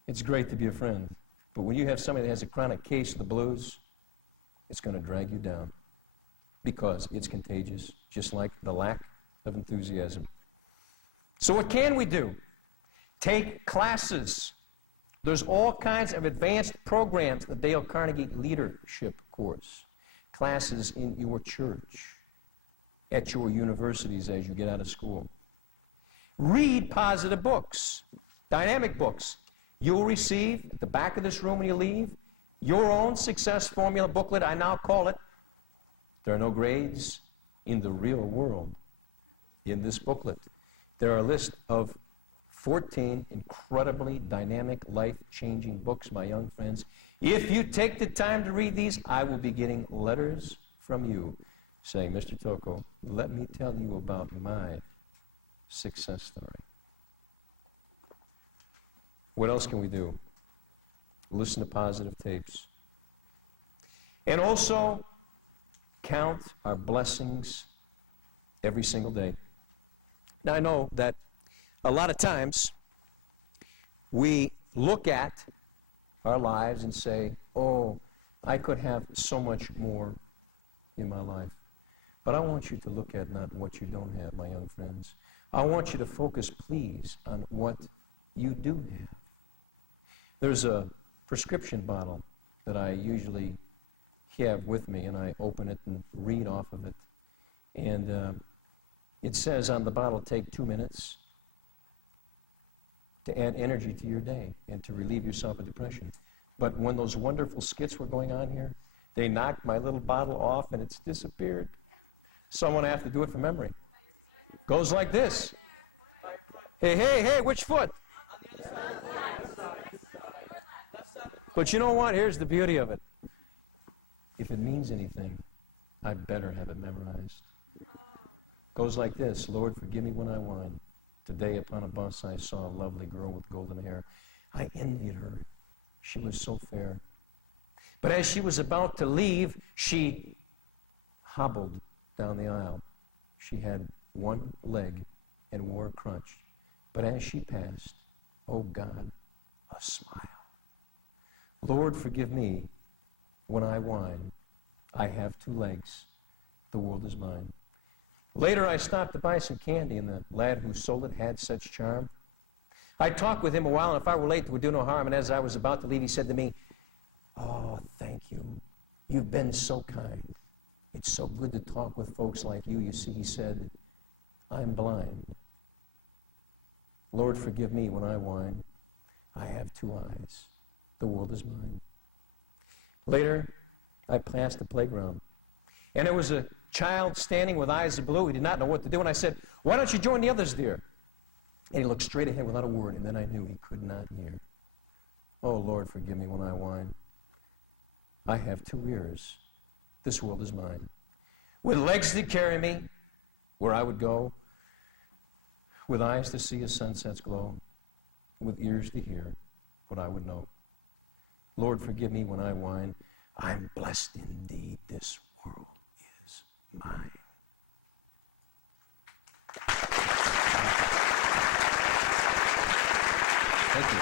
It's great to be a friend. But when you have somebody that has a chronic case of the blues, it's going to drag you down because it's contagious, just like the lack of enthusiasm. So what can we do? Take classes. There's all kinds of advanced programs, the Dale Carnegie Leadership Course, classes in your church, at your universities as you get out of school. Read positive books, dynamic books. You'll receive, at the back of this room when you leave, your own success formula booklet, I now call it. There are no grades in the real world in this booklet. There are a list of 14 incredibly dynamic, life-changing books, my young friends. If you take the time to read these, I will be getting letters from you saying, Mr. Tocco, let me tell you about my success story. What else can we do? Listen to positive tapes. And also, count our blessings every single day. Now, I know that a lot of times we look at our lives and say, oh, I could have so much more in my life. But I want you to look at not what you don't have, my young friends. I want you to focus, please, on what you do have. There's a prescription bottle that I usually have with me, and I open it and read off of it. And it says on the bottle, take 2 minutes to add energy to your day and to relieve yourself of depression. But when those wonderful skits were going on here, they knocked my little bottle off and it's disappeared. So I'm going to have to do it from memory. Goes like this. Hey, hey, hey, which foot? But you know what? Here's the beauty of it. If it means anything, I better have it memorized. Goes like this: Lord, forgive me when I whine. Today upon a bus I saw a lovely girl with golden hair. I envied her. She was so fair. But as she was about to leave, she hobbled down the aisle. She had one leg and wore a crutch. But as she passed, oh God, a smile. Lord, forgive me when I whine. I have two legs. The world is mine. Later, I stopped to buy some candy, and the lad who sold it had such charm. I talked with him a while, and if I were late, it would do no harm. And as I was about to leave, he said to me, "Oh, thank you. You've been so kind. It's so good to talk with folks like you." You see, he said, "I'm blind. Lord, forgive me when I whine. I have two eyes. The world is mine." Later, I passed the playground, and there was a child standing with eyes of blue. He did not know what to do, and I said, "Why don't you join the others, dear?" And he looked straight ahead without a word, and then I knew he could not hear. Oh, Lord, forgive me when I whine. I have two ears. This world is mine. With legs to carry me where I would go, with eyes to see as sunsets glow, with ears to hear what I would know. Lord, forgive me when I whine. I'm blessed indeed. This world is mine. Thank you.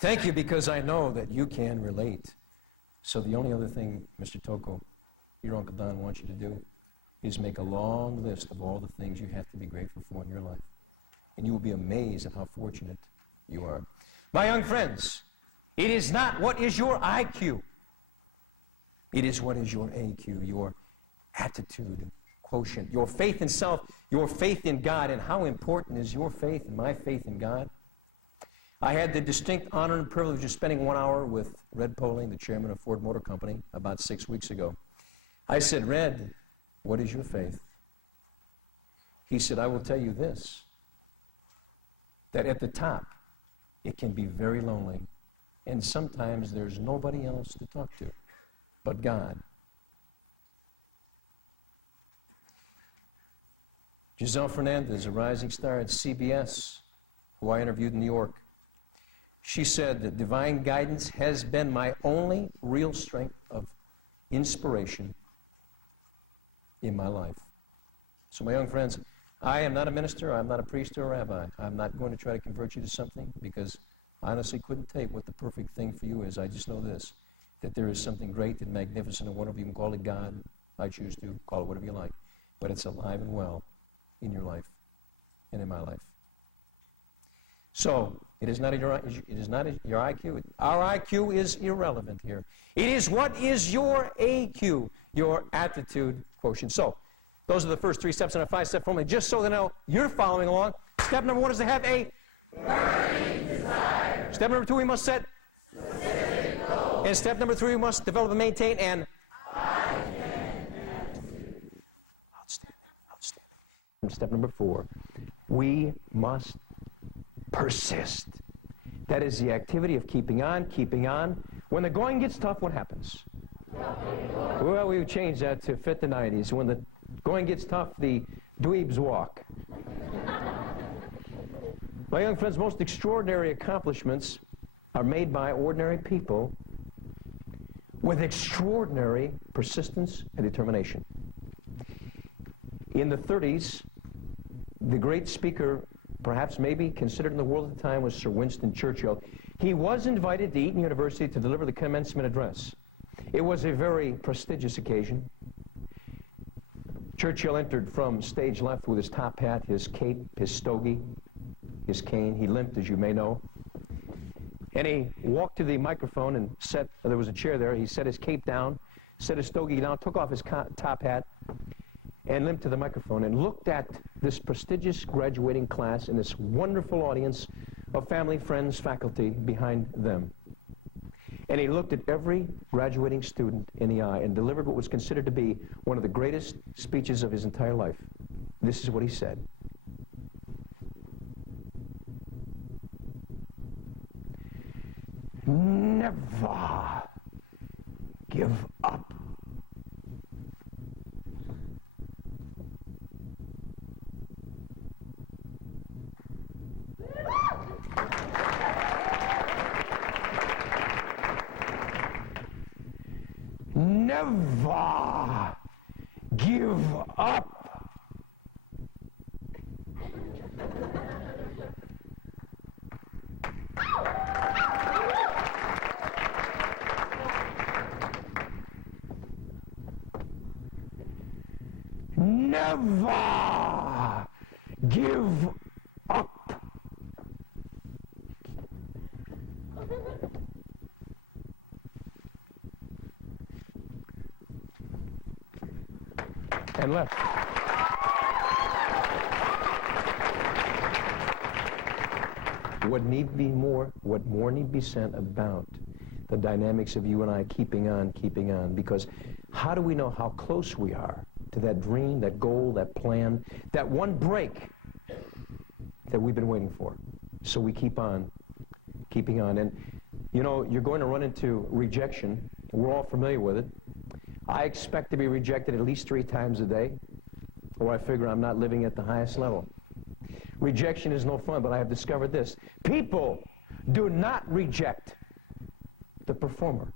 Thank you, because I know that you can relate. So the only other thing, Mr. Tocco, your Uncle Don wants you to do is make a long list of all the things you have to be grateful for in your life. And you will be amazed at how fortunate you are. My young friends, it is not what is your IQ. It is what is your AQ, your attitude quotient, your faith in self, your faith in God. And how important is your faith and my faith in God? I had the distinct honor and privilege of spending 1 hour with Red Poling, the chairman of Ford Motor Company, about 6 weeks ago. I said, "Red, what is your faith?" He said, "I will tell you this, that at the top, it can be very lonely, and sometimes there's nobody else to talk to but God." Giselle Fernandez, a rising star at CBS, who I interviewed in New York, she said that divine guidance has been my only real strength of inspiration in my life. So my young friends, I am not a minister, I'm not a priest or a rabbi. I'm not going to try to convert you to something, because I honestly couldn't tell you what the perfect thing for you is. I just know this, that there is something great and magnificent and wonderful. You can call it God. I choose to call it whatever you like. But it's alive and well in your life and in my life. So, it is not your IQ. Our IQ is irrelevant here. It is what is your AQ, your attitude quotient. So, those are the first 3 steps in a 5-step formula. Just so they know you're following along. Step number 1 is to have a burning desire. Step number 2, we must set specific goals. And step number 3, we must develop and maintain an attitude. Outstanding. Step number 4, we must persist. That is the activity of keeping on, keeping on. When the going gets tough, what happens? Well, we've changed that to fit the 90s. When the going gets tough, the dweebs walk. My young friends, most extraordinary accomplishments are made by ordinary people with extraordinary persistence and determination. In the 30s, the great speaker, perhaps maybe considered in the world at the time, was Sir Winston Churchill. He was invited to Eton University to deliver the commencement address. It was a very prestigious occasion. Churchill entered from stage left with his top hat, his cape, his stogie, his cane. He limped, as you may know. And he walked to the microphone and there was a chair there. He set his cape down, set his stogie down, took off his top hat, and limped to the microphone and looked at this prestigious graduating class and this wonderful audience of family, friends, faculty behind them. And he looked at every graduating student in the eye and delivered what was considered to be one of the greatest speeches of his entire life. This is what he said. Never give up. Never give up. Never give up. And left. What more need be said about the dynamics of you and I keeping on, because how do we know how close we are to that dream, that goal, that plan, that one break that we've been waiting for? So we keep on, keeping on. And you know, you're going to run into rejection. We're all familiar with it. I expect to be rejected at least 3 times a day, or I figure I'm not living at the highest level. Rejection is no fun, but I have discovered this. People do not reject the performer.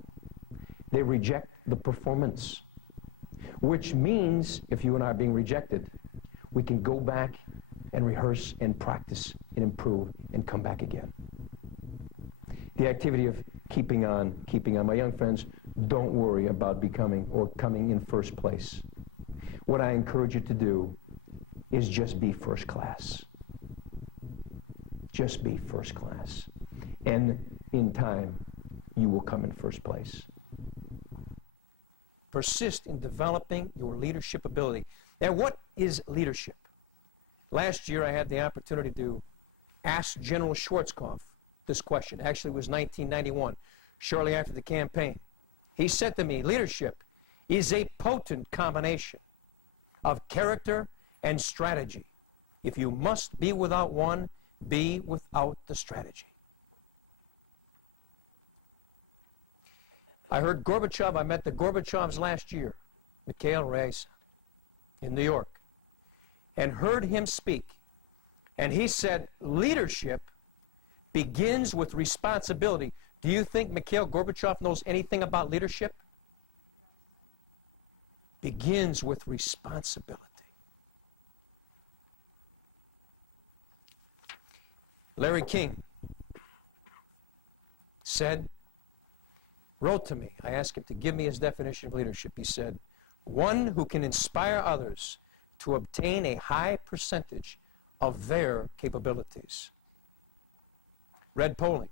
They reject the performance, which means if you and I are being rejected, we can go back and rehearse and practice and improve and come back again. The activity of keeping on. My young friends, don't worry about becoming or coming in first place. What I encourage you to do is just be first class. Just be first class. And in time, you will come in first place. Persist in developing your leadership ability. Now, what is leadership? Last year, I had the opportunity to ask General Schwarzkopf this question. Actually, it was 1991, shortly after the campaign. He said to me, leadership is a potent combination of character and strategy. If you must be without one, be without the strategy. I heard Gorbachev, I met the Gorbachevs last year, Mikhail Reis, in New York, and heard him speak. And he said, leadership begins with responsibility. Do you think Mikhail Gorbachev knows anything about leadership? Begins with responsibility. Larry King wrote to me. I asked him to give me his definition of leadership. He said, one who can inspire others to obtain a high percentage of their capabilities. Red Poling.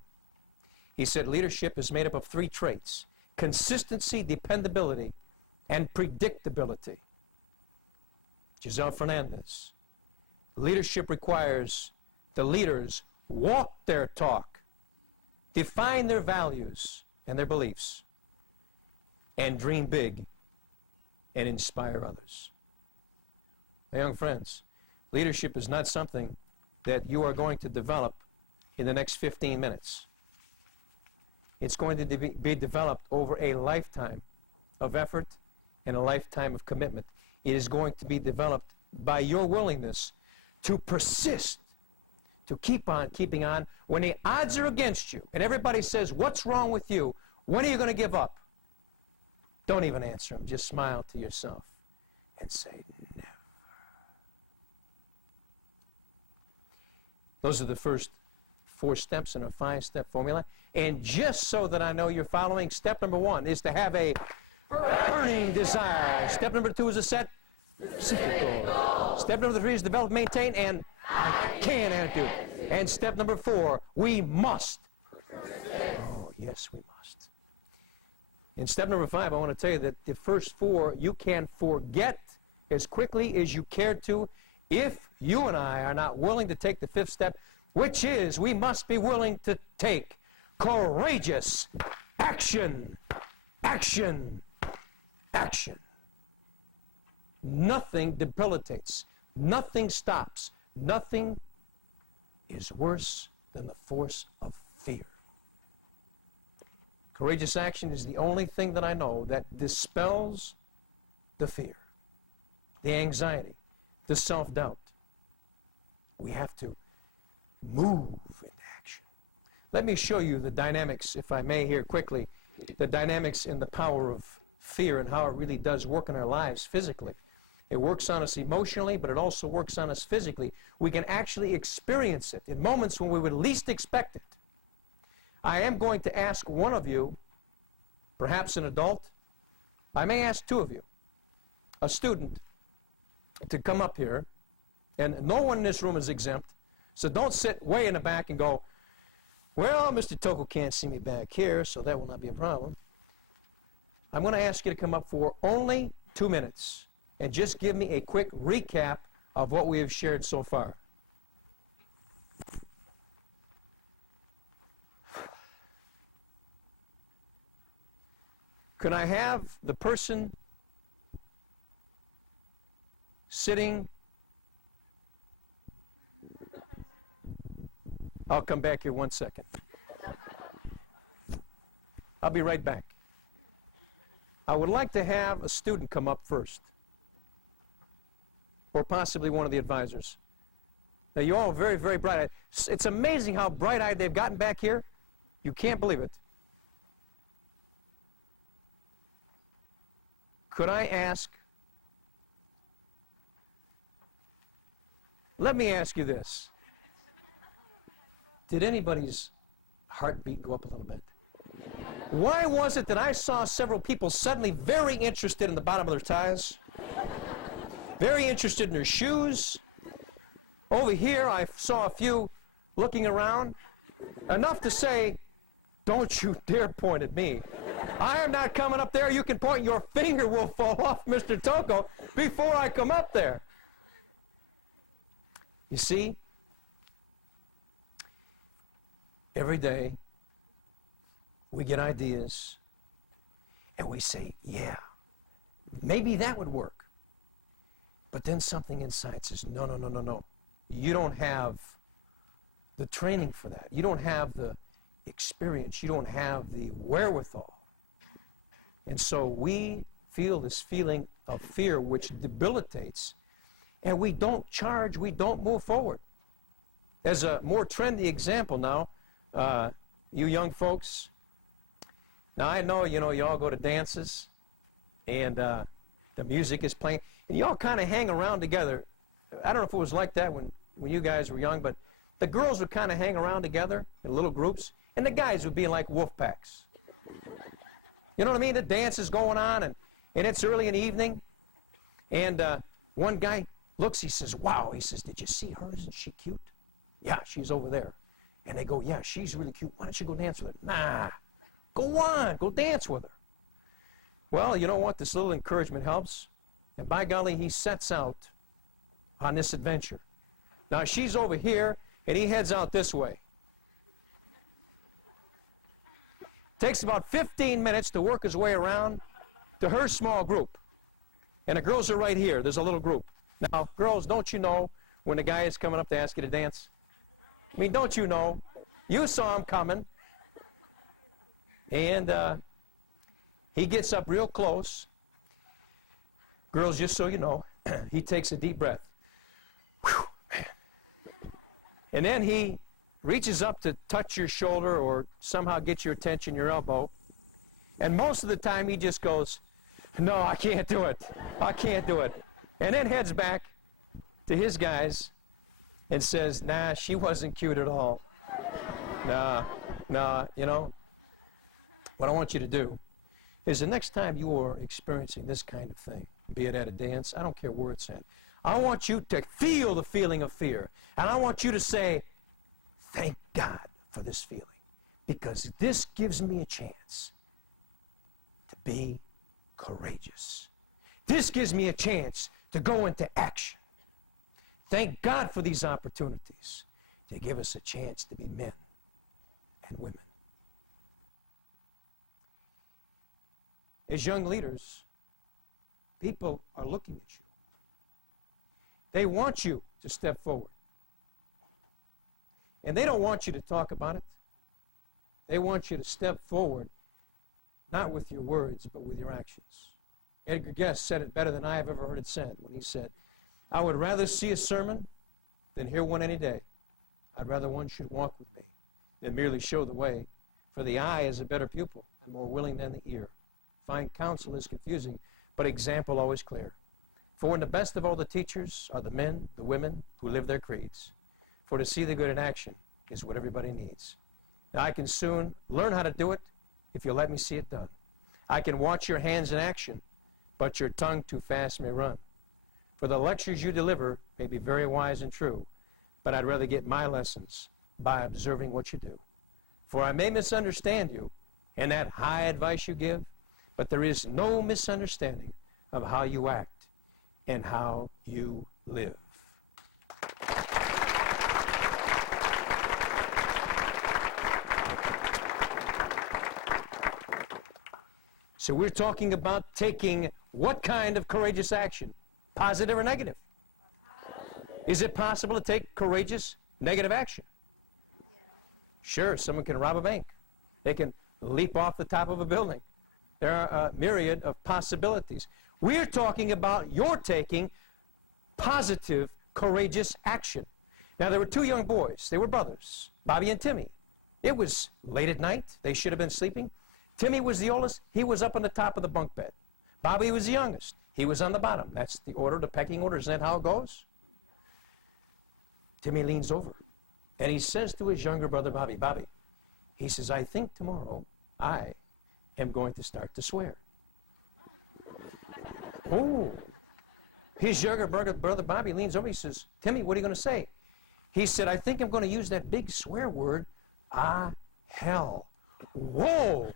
He said leadership is made up of 3 traits: consistency, dependability, and predictability. Giselle Fernandez. Leadership requires the leaders walk their talk, define their values and their beliefs, and dream big and inspire others. My young friends, leadership is not something that you are going to develop in the next 15 minutes. It's going to be developed over a lifetime of effort and a lifetime of commitment. It is going to be developed by your willingness to persist, to keep on keeping on when the odds are against you and everybody says, what's wrong with you? When are you going to give up? Don't even answer them. Just smile to yourself and say, never. Those are the first 4 steps in a 5-step formula. And just so that I know you're following, step number 1 is to have a burning desire. Step number 2 is a set specific goal. Step number 3 is develop, maintain, and I can attitude. And step number 4, we must. Oh, yes, we must. In step number 5, I want to tell you that the first 4 you can forget as quickly as you care to if you and I are not willing to take the 5th step, which is we must be willing to take courageous action. Action. Action. Nothing debilitates. Nothing stops. Nothing is worse than the force of fear. Courageous action is the only thing that I know that dispels the fear, the anxiety, the self-doubt. We have to move into action. Let me show you the dynamics, if I may here quickly, the dynamics in the power of fear and how it really does work in our lives physically. It works on us emotionally, but it also works on us physically. We can actually experience it in moments when we would least expect it. I am going to ask one of you, perhaps an adult, I may ask two of you, a student, to come up here, and no one in this room is exempt, so don't sit way in the back and go, well, Mr. Tocco can't see me back here, so that will not be a problem. I'm going to ask you to come up for only 2 minutes and just give me a quick recap of what we have shared so far. Could I have the person sitting? I'll come back here 1 second. I'll be right back. I would like to have a student come up first, or possibly one of the advisors. Now, you're all very, very bright-eyed. It's amazing how bright-eyed they've gotten back here. You can't believe it. Could I ask, let me ask you this. Did anybody's heartbeat go up a little bit? Why was it that I saw several people suddenly very interested in the bottom of their ties? Very interested in their shoes? Over here, I saw a few looking around. Enough to say, don't you dare point at me. I am not coming up there. You can point, your finger will fall off, Mr. Tocco, before I come up there. You see, every day we get ideas and we say, yeah, maybe that would work. But then something inside says, no, no, no, no, no. You don't have the training for that. You don't have the experience. You don't have the wherewithal. And so we feel this feeling of fear which debilitates, and we don't charge, we don't move forward. As a more trendy example now, you young folks, now I know, you all go to dances, and the music is playing, and you all kind of hang around together. I don't know if it was like that when you guys were young, but the girls would kind of hang around together in little groups, and the guys would be like wolf packs. You know what I mean? The dance is going on, and it's early in the evening, and one guy looks, he says, wow, he says, did you see her? Isn't she cute? Yeah, she's over there. And they go, yeah, she's really cute. Why don't you go dance with her? Nah, go on, go dance with her. Well, you know what? This little encouragement helps. And by golly, he sets out on this adventure. Now, she's over here, and he heads out this way. Takes about 15 minutes to work his way around to her small group. And the girls are right here. There's a little group. Now, girls, don't you know when the guy is coming up to ask you to dance? I mean, don't you know? You saw him coming. And he gets up real close. Girls, just so you know, he takes a deep breath. Whew, man. And then he reaches up to touch your shoulder or somehow get your attention, your elbow. And most of the time he just goes, no, I can't do it. I can't do it. And then heads back to his guys and says, nah, she wasn't cute at all. Nah, what I want you to do is the next time you are experiencing this kind of thing, be it at a dance, I don't care where it's at, I want you to feel the feeling of fear. And I want you to say, thank God for this feeling, because this gives me a chance to be courageous. This gives me a chance to go into action. Thank God for these opportunities to give us a chance to be men and women. As young leaders, people are looking at you. They want you to step forward. And they don't want you to talk about it. They want you to step forward not with your words, but with your actions. Edgar Guest said it better than I have ever heard it said when he said, I would rather see a sermon than hear one any day. I'd rather one should walk with me than merely show the way. For the eye is a better pupil and more willing than the ear. Fine counsel is confusing, but example always clear. For when the best of all the teachers are the men, the women who live their creeds. For to see the good in action is what everybody needs. Now I can soon learn how to do it if you let me see it done. I can watch your hands in action, but your tongue too fast may run. For the lectures you deliver may be very wise and true, but I'd rather get my lessons by observing what you do. For I may misunderstand you and that high advice you give, but there is no misunderstanding of how you act and how you live. So we're talking about taking what kind of courageous action? Positive or negative? Is it possible to take courageous negative action? Sure, someone can rob a bank. They can leap off the top of a building. There are a myriad of possibilities. We're talking about your taking positive, courageous action. Now, there were two young boys. They were brothers, Bobby and Timmy. It was late at night. They should have been sleeping. Timmy was the oldest. He was up on the top of the bunk bed. Bobby was the youngest. He was on the bottom. That's the order, the pecking order. Isn't that how it goes? Timmy leans over, and he says to his younger brother, Bobby, he says, I think tomorrow I am going to start to swear. Oh. His younger brother Bobby leans over. He says, Timmy, what are you going to say? He said, I think I'm going to use that big swear word, hell. Whoa.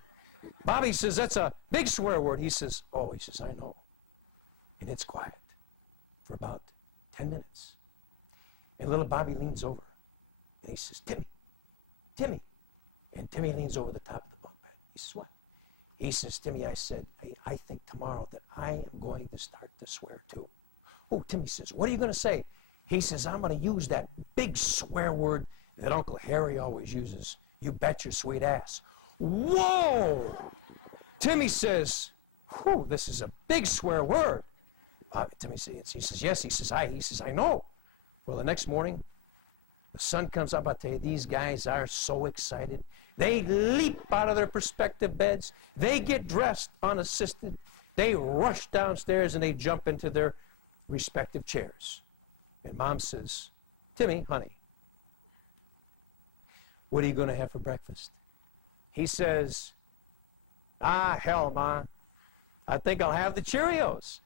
Bobby says, that's a big swear word. He says, I know. And it's quiet for about 10 minutes. And little Bobby leans over. And he says, Timmy. And Timmy leans over the top of the bunk bed. He says, what? He says, Timmy, I think tomorrow that I am going to start to swear too. Oh, Timmy says, what are you going to say? He says, I'm going to use that big swear word that Uncle Harry always uses. You bet your sweet ass. Whoa! Timmy says, whew, this is a big swear word. Timmy says, he says, yes. He says, I know. Well, the next morning, the sun comes up. I tell you, these guys are so excited. They leap out of their respective beds. They get dressed unassisted. They rush downstairs and they jump into their respective chairs. And Mom says, Timmy, honey, what are you going to have for breakfast? He says, hell, Ma, I think I'll have the Cheerios.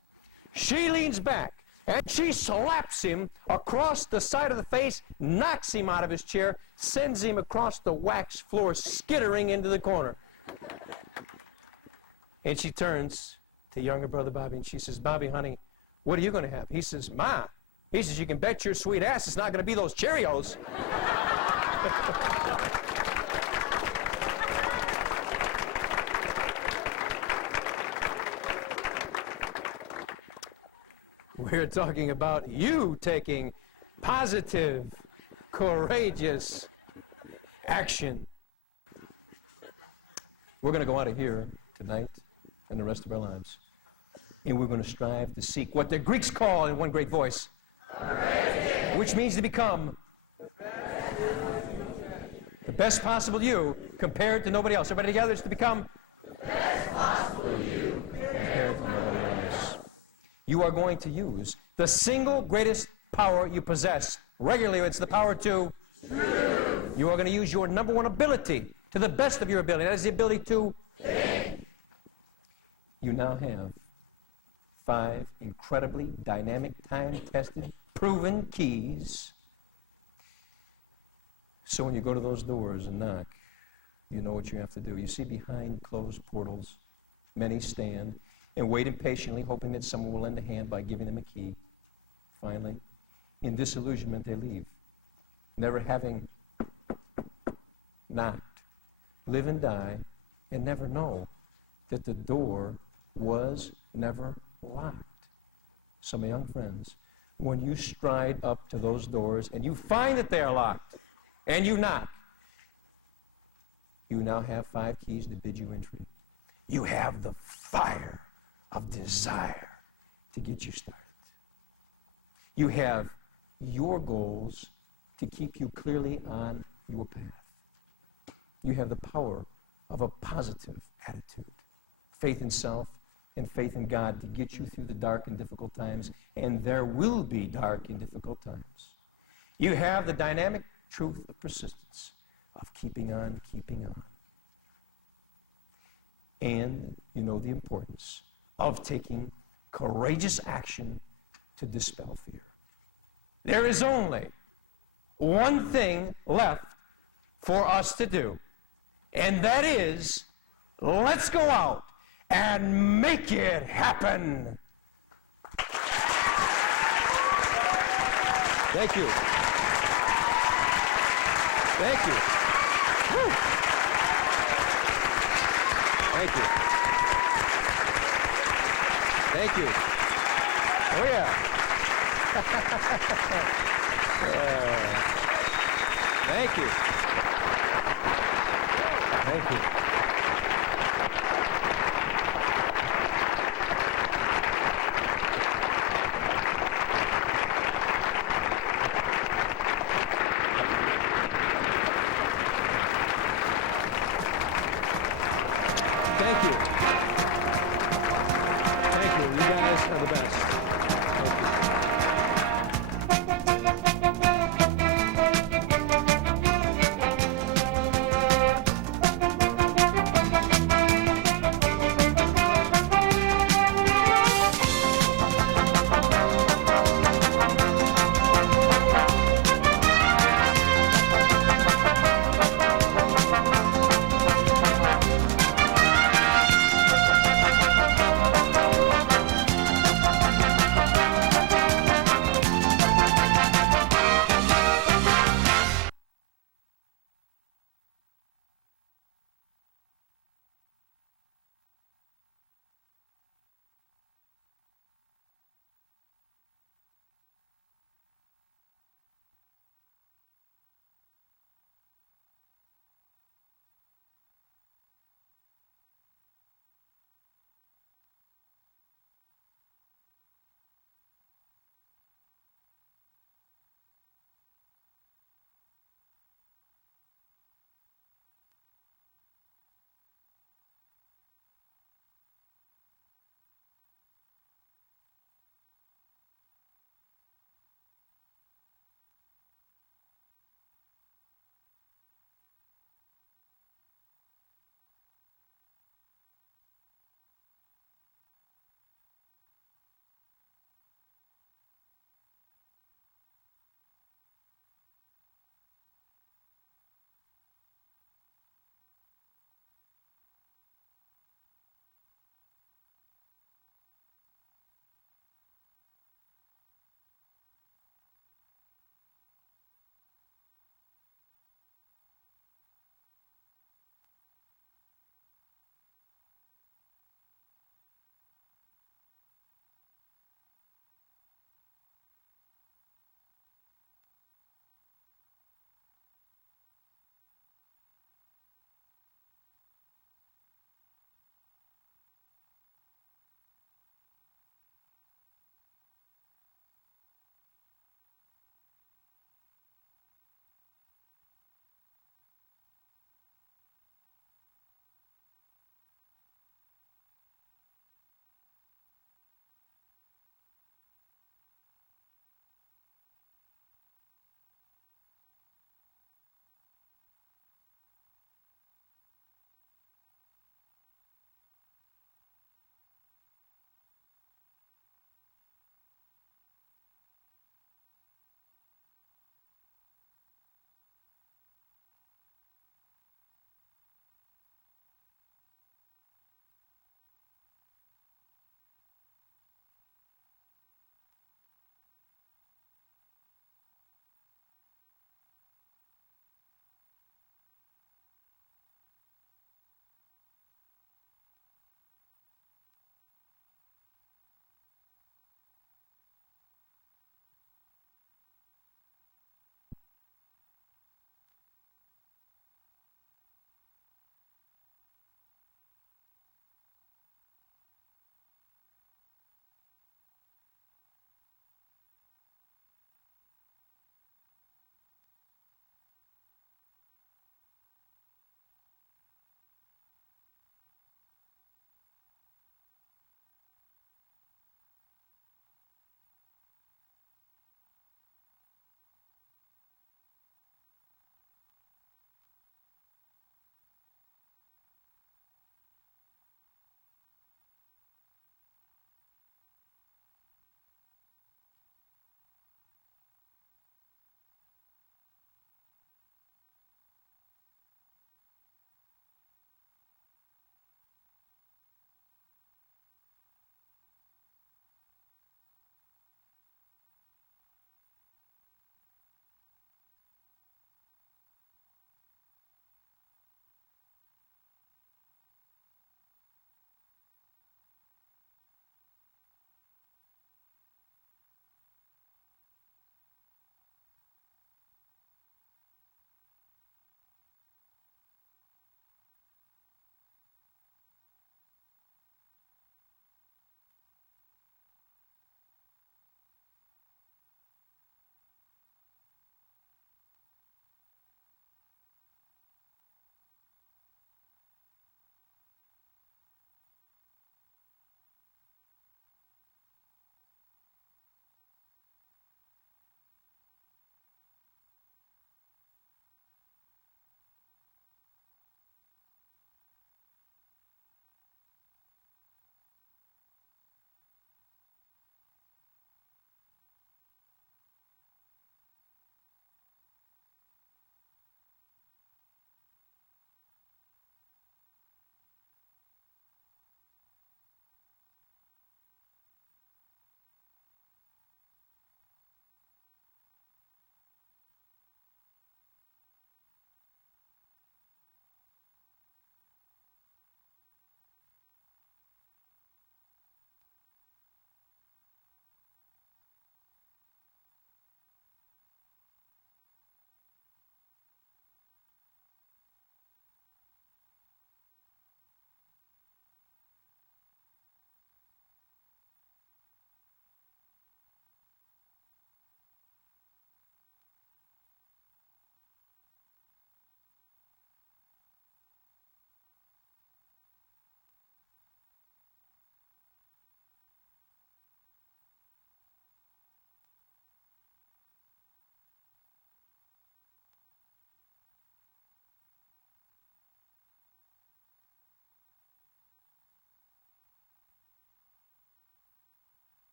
She leans back and she slaps him across the side of the face, knocks him out of his chair, sends him across the wax floor, skittering into the corner. And she turns to younger brother Bobby and she says, Bobby, honey, what are you going to have? He says, Ma, he says, you can bet your sweet ass it's not going to be those Cheerios. We're talking about you taking positive, courageous action. We're going to go out of here tonight and the rest of our lives. And we're going to strive to seek what the Greeks call in one great voice, which means to become the best possible you compared to nobody else. Everybody together is to become the best possible you compared to nobody else. You are going to use the single greatest power you possess. Regularly, it's the power to truth. You are going to use your number one ability to the best of your ability. That is the ability to think. You now have 5 incredibly dynamic, time-tested, proven keys. So when you go to those doors and knock, you know what you have to do. You see behind closed portals, many stand and wait impatiently, hoping that someone will lend a hand by giving them a key. Finally, in disillusionment, they leave, never having knocked, live and die, and never know that the door was never locked. So, my young friends, when you stride up to those doors and you find that they are locked, and you knock, you now have 5 keys to bid you entry. You have the fire of desire to get you started. You have your goals to keep you clearly on your path. You have the power of a positive attitude, faith in self and faith in God to get you through the dark and difficult times, and there will be dark and difficult times. You have the dynamic truth of persistence, of keeping on, keeping on. And you know the importance of taking courageous action to dispel fear. There is only one thing left for us to do, and that is, let's go out and make it happen. Thank you. Thank you. Woo. Thank you. Thank you. Oh, yeah. Thank you. Thank you. Thank you. Thank you. You guys are the best.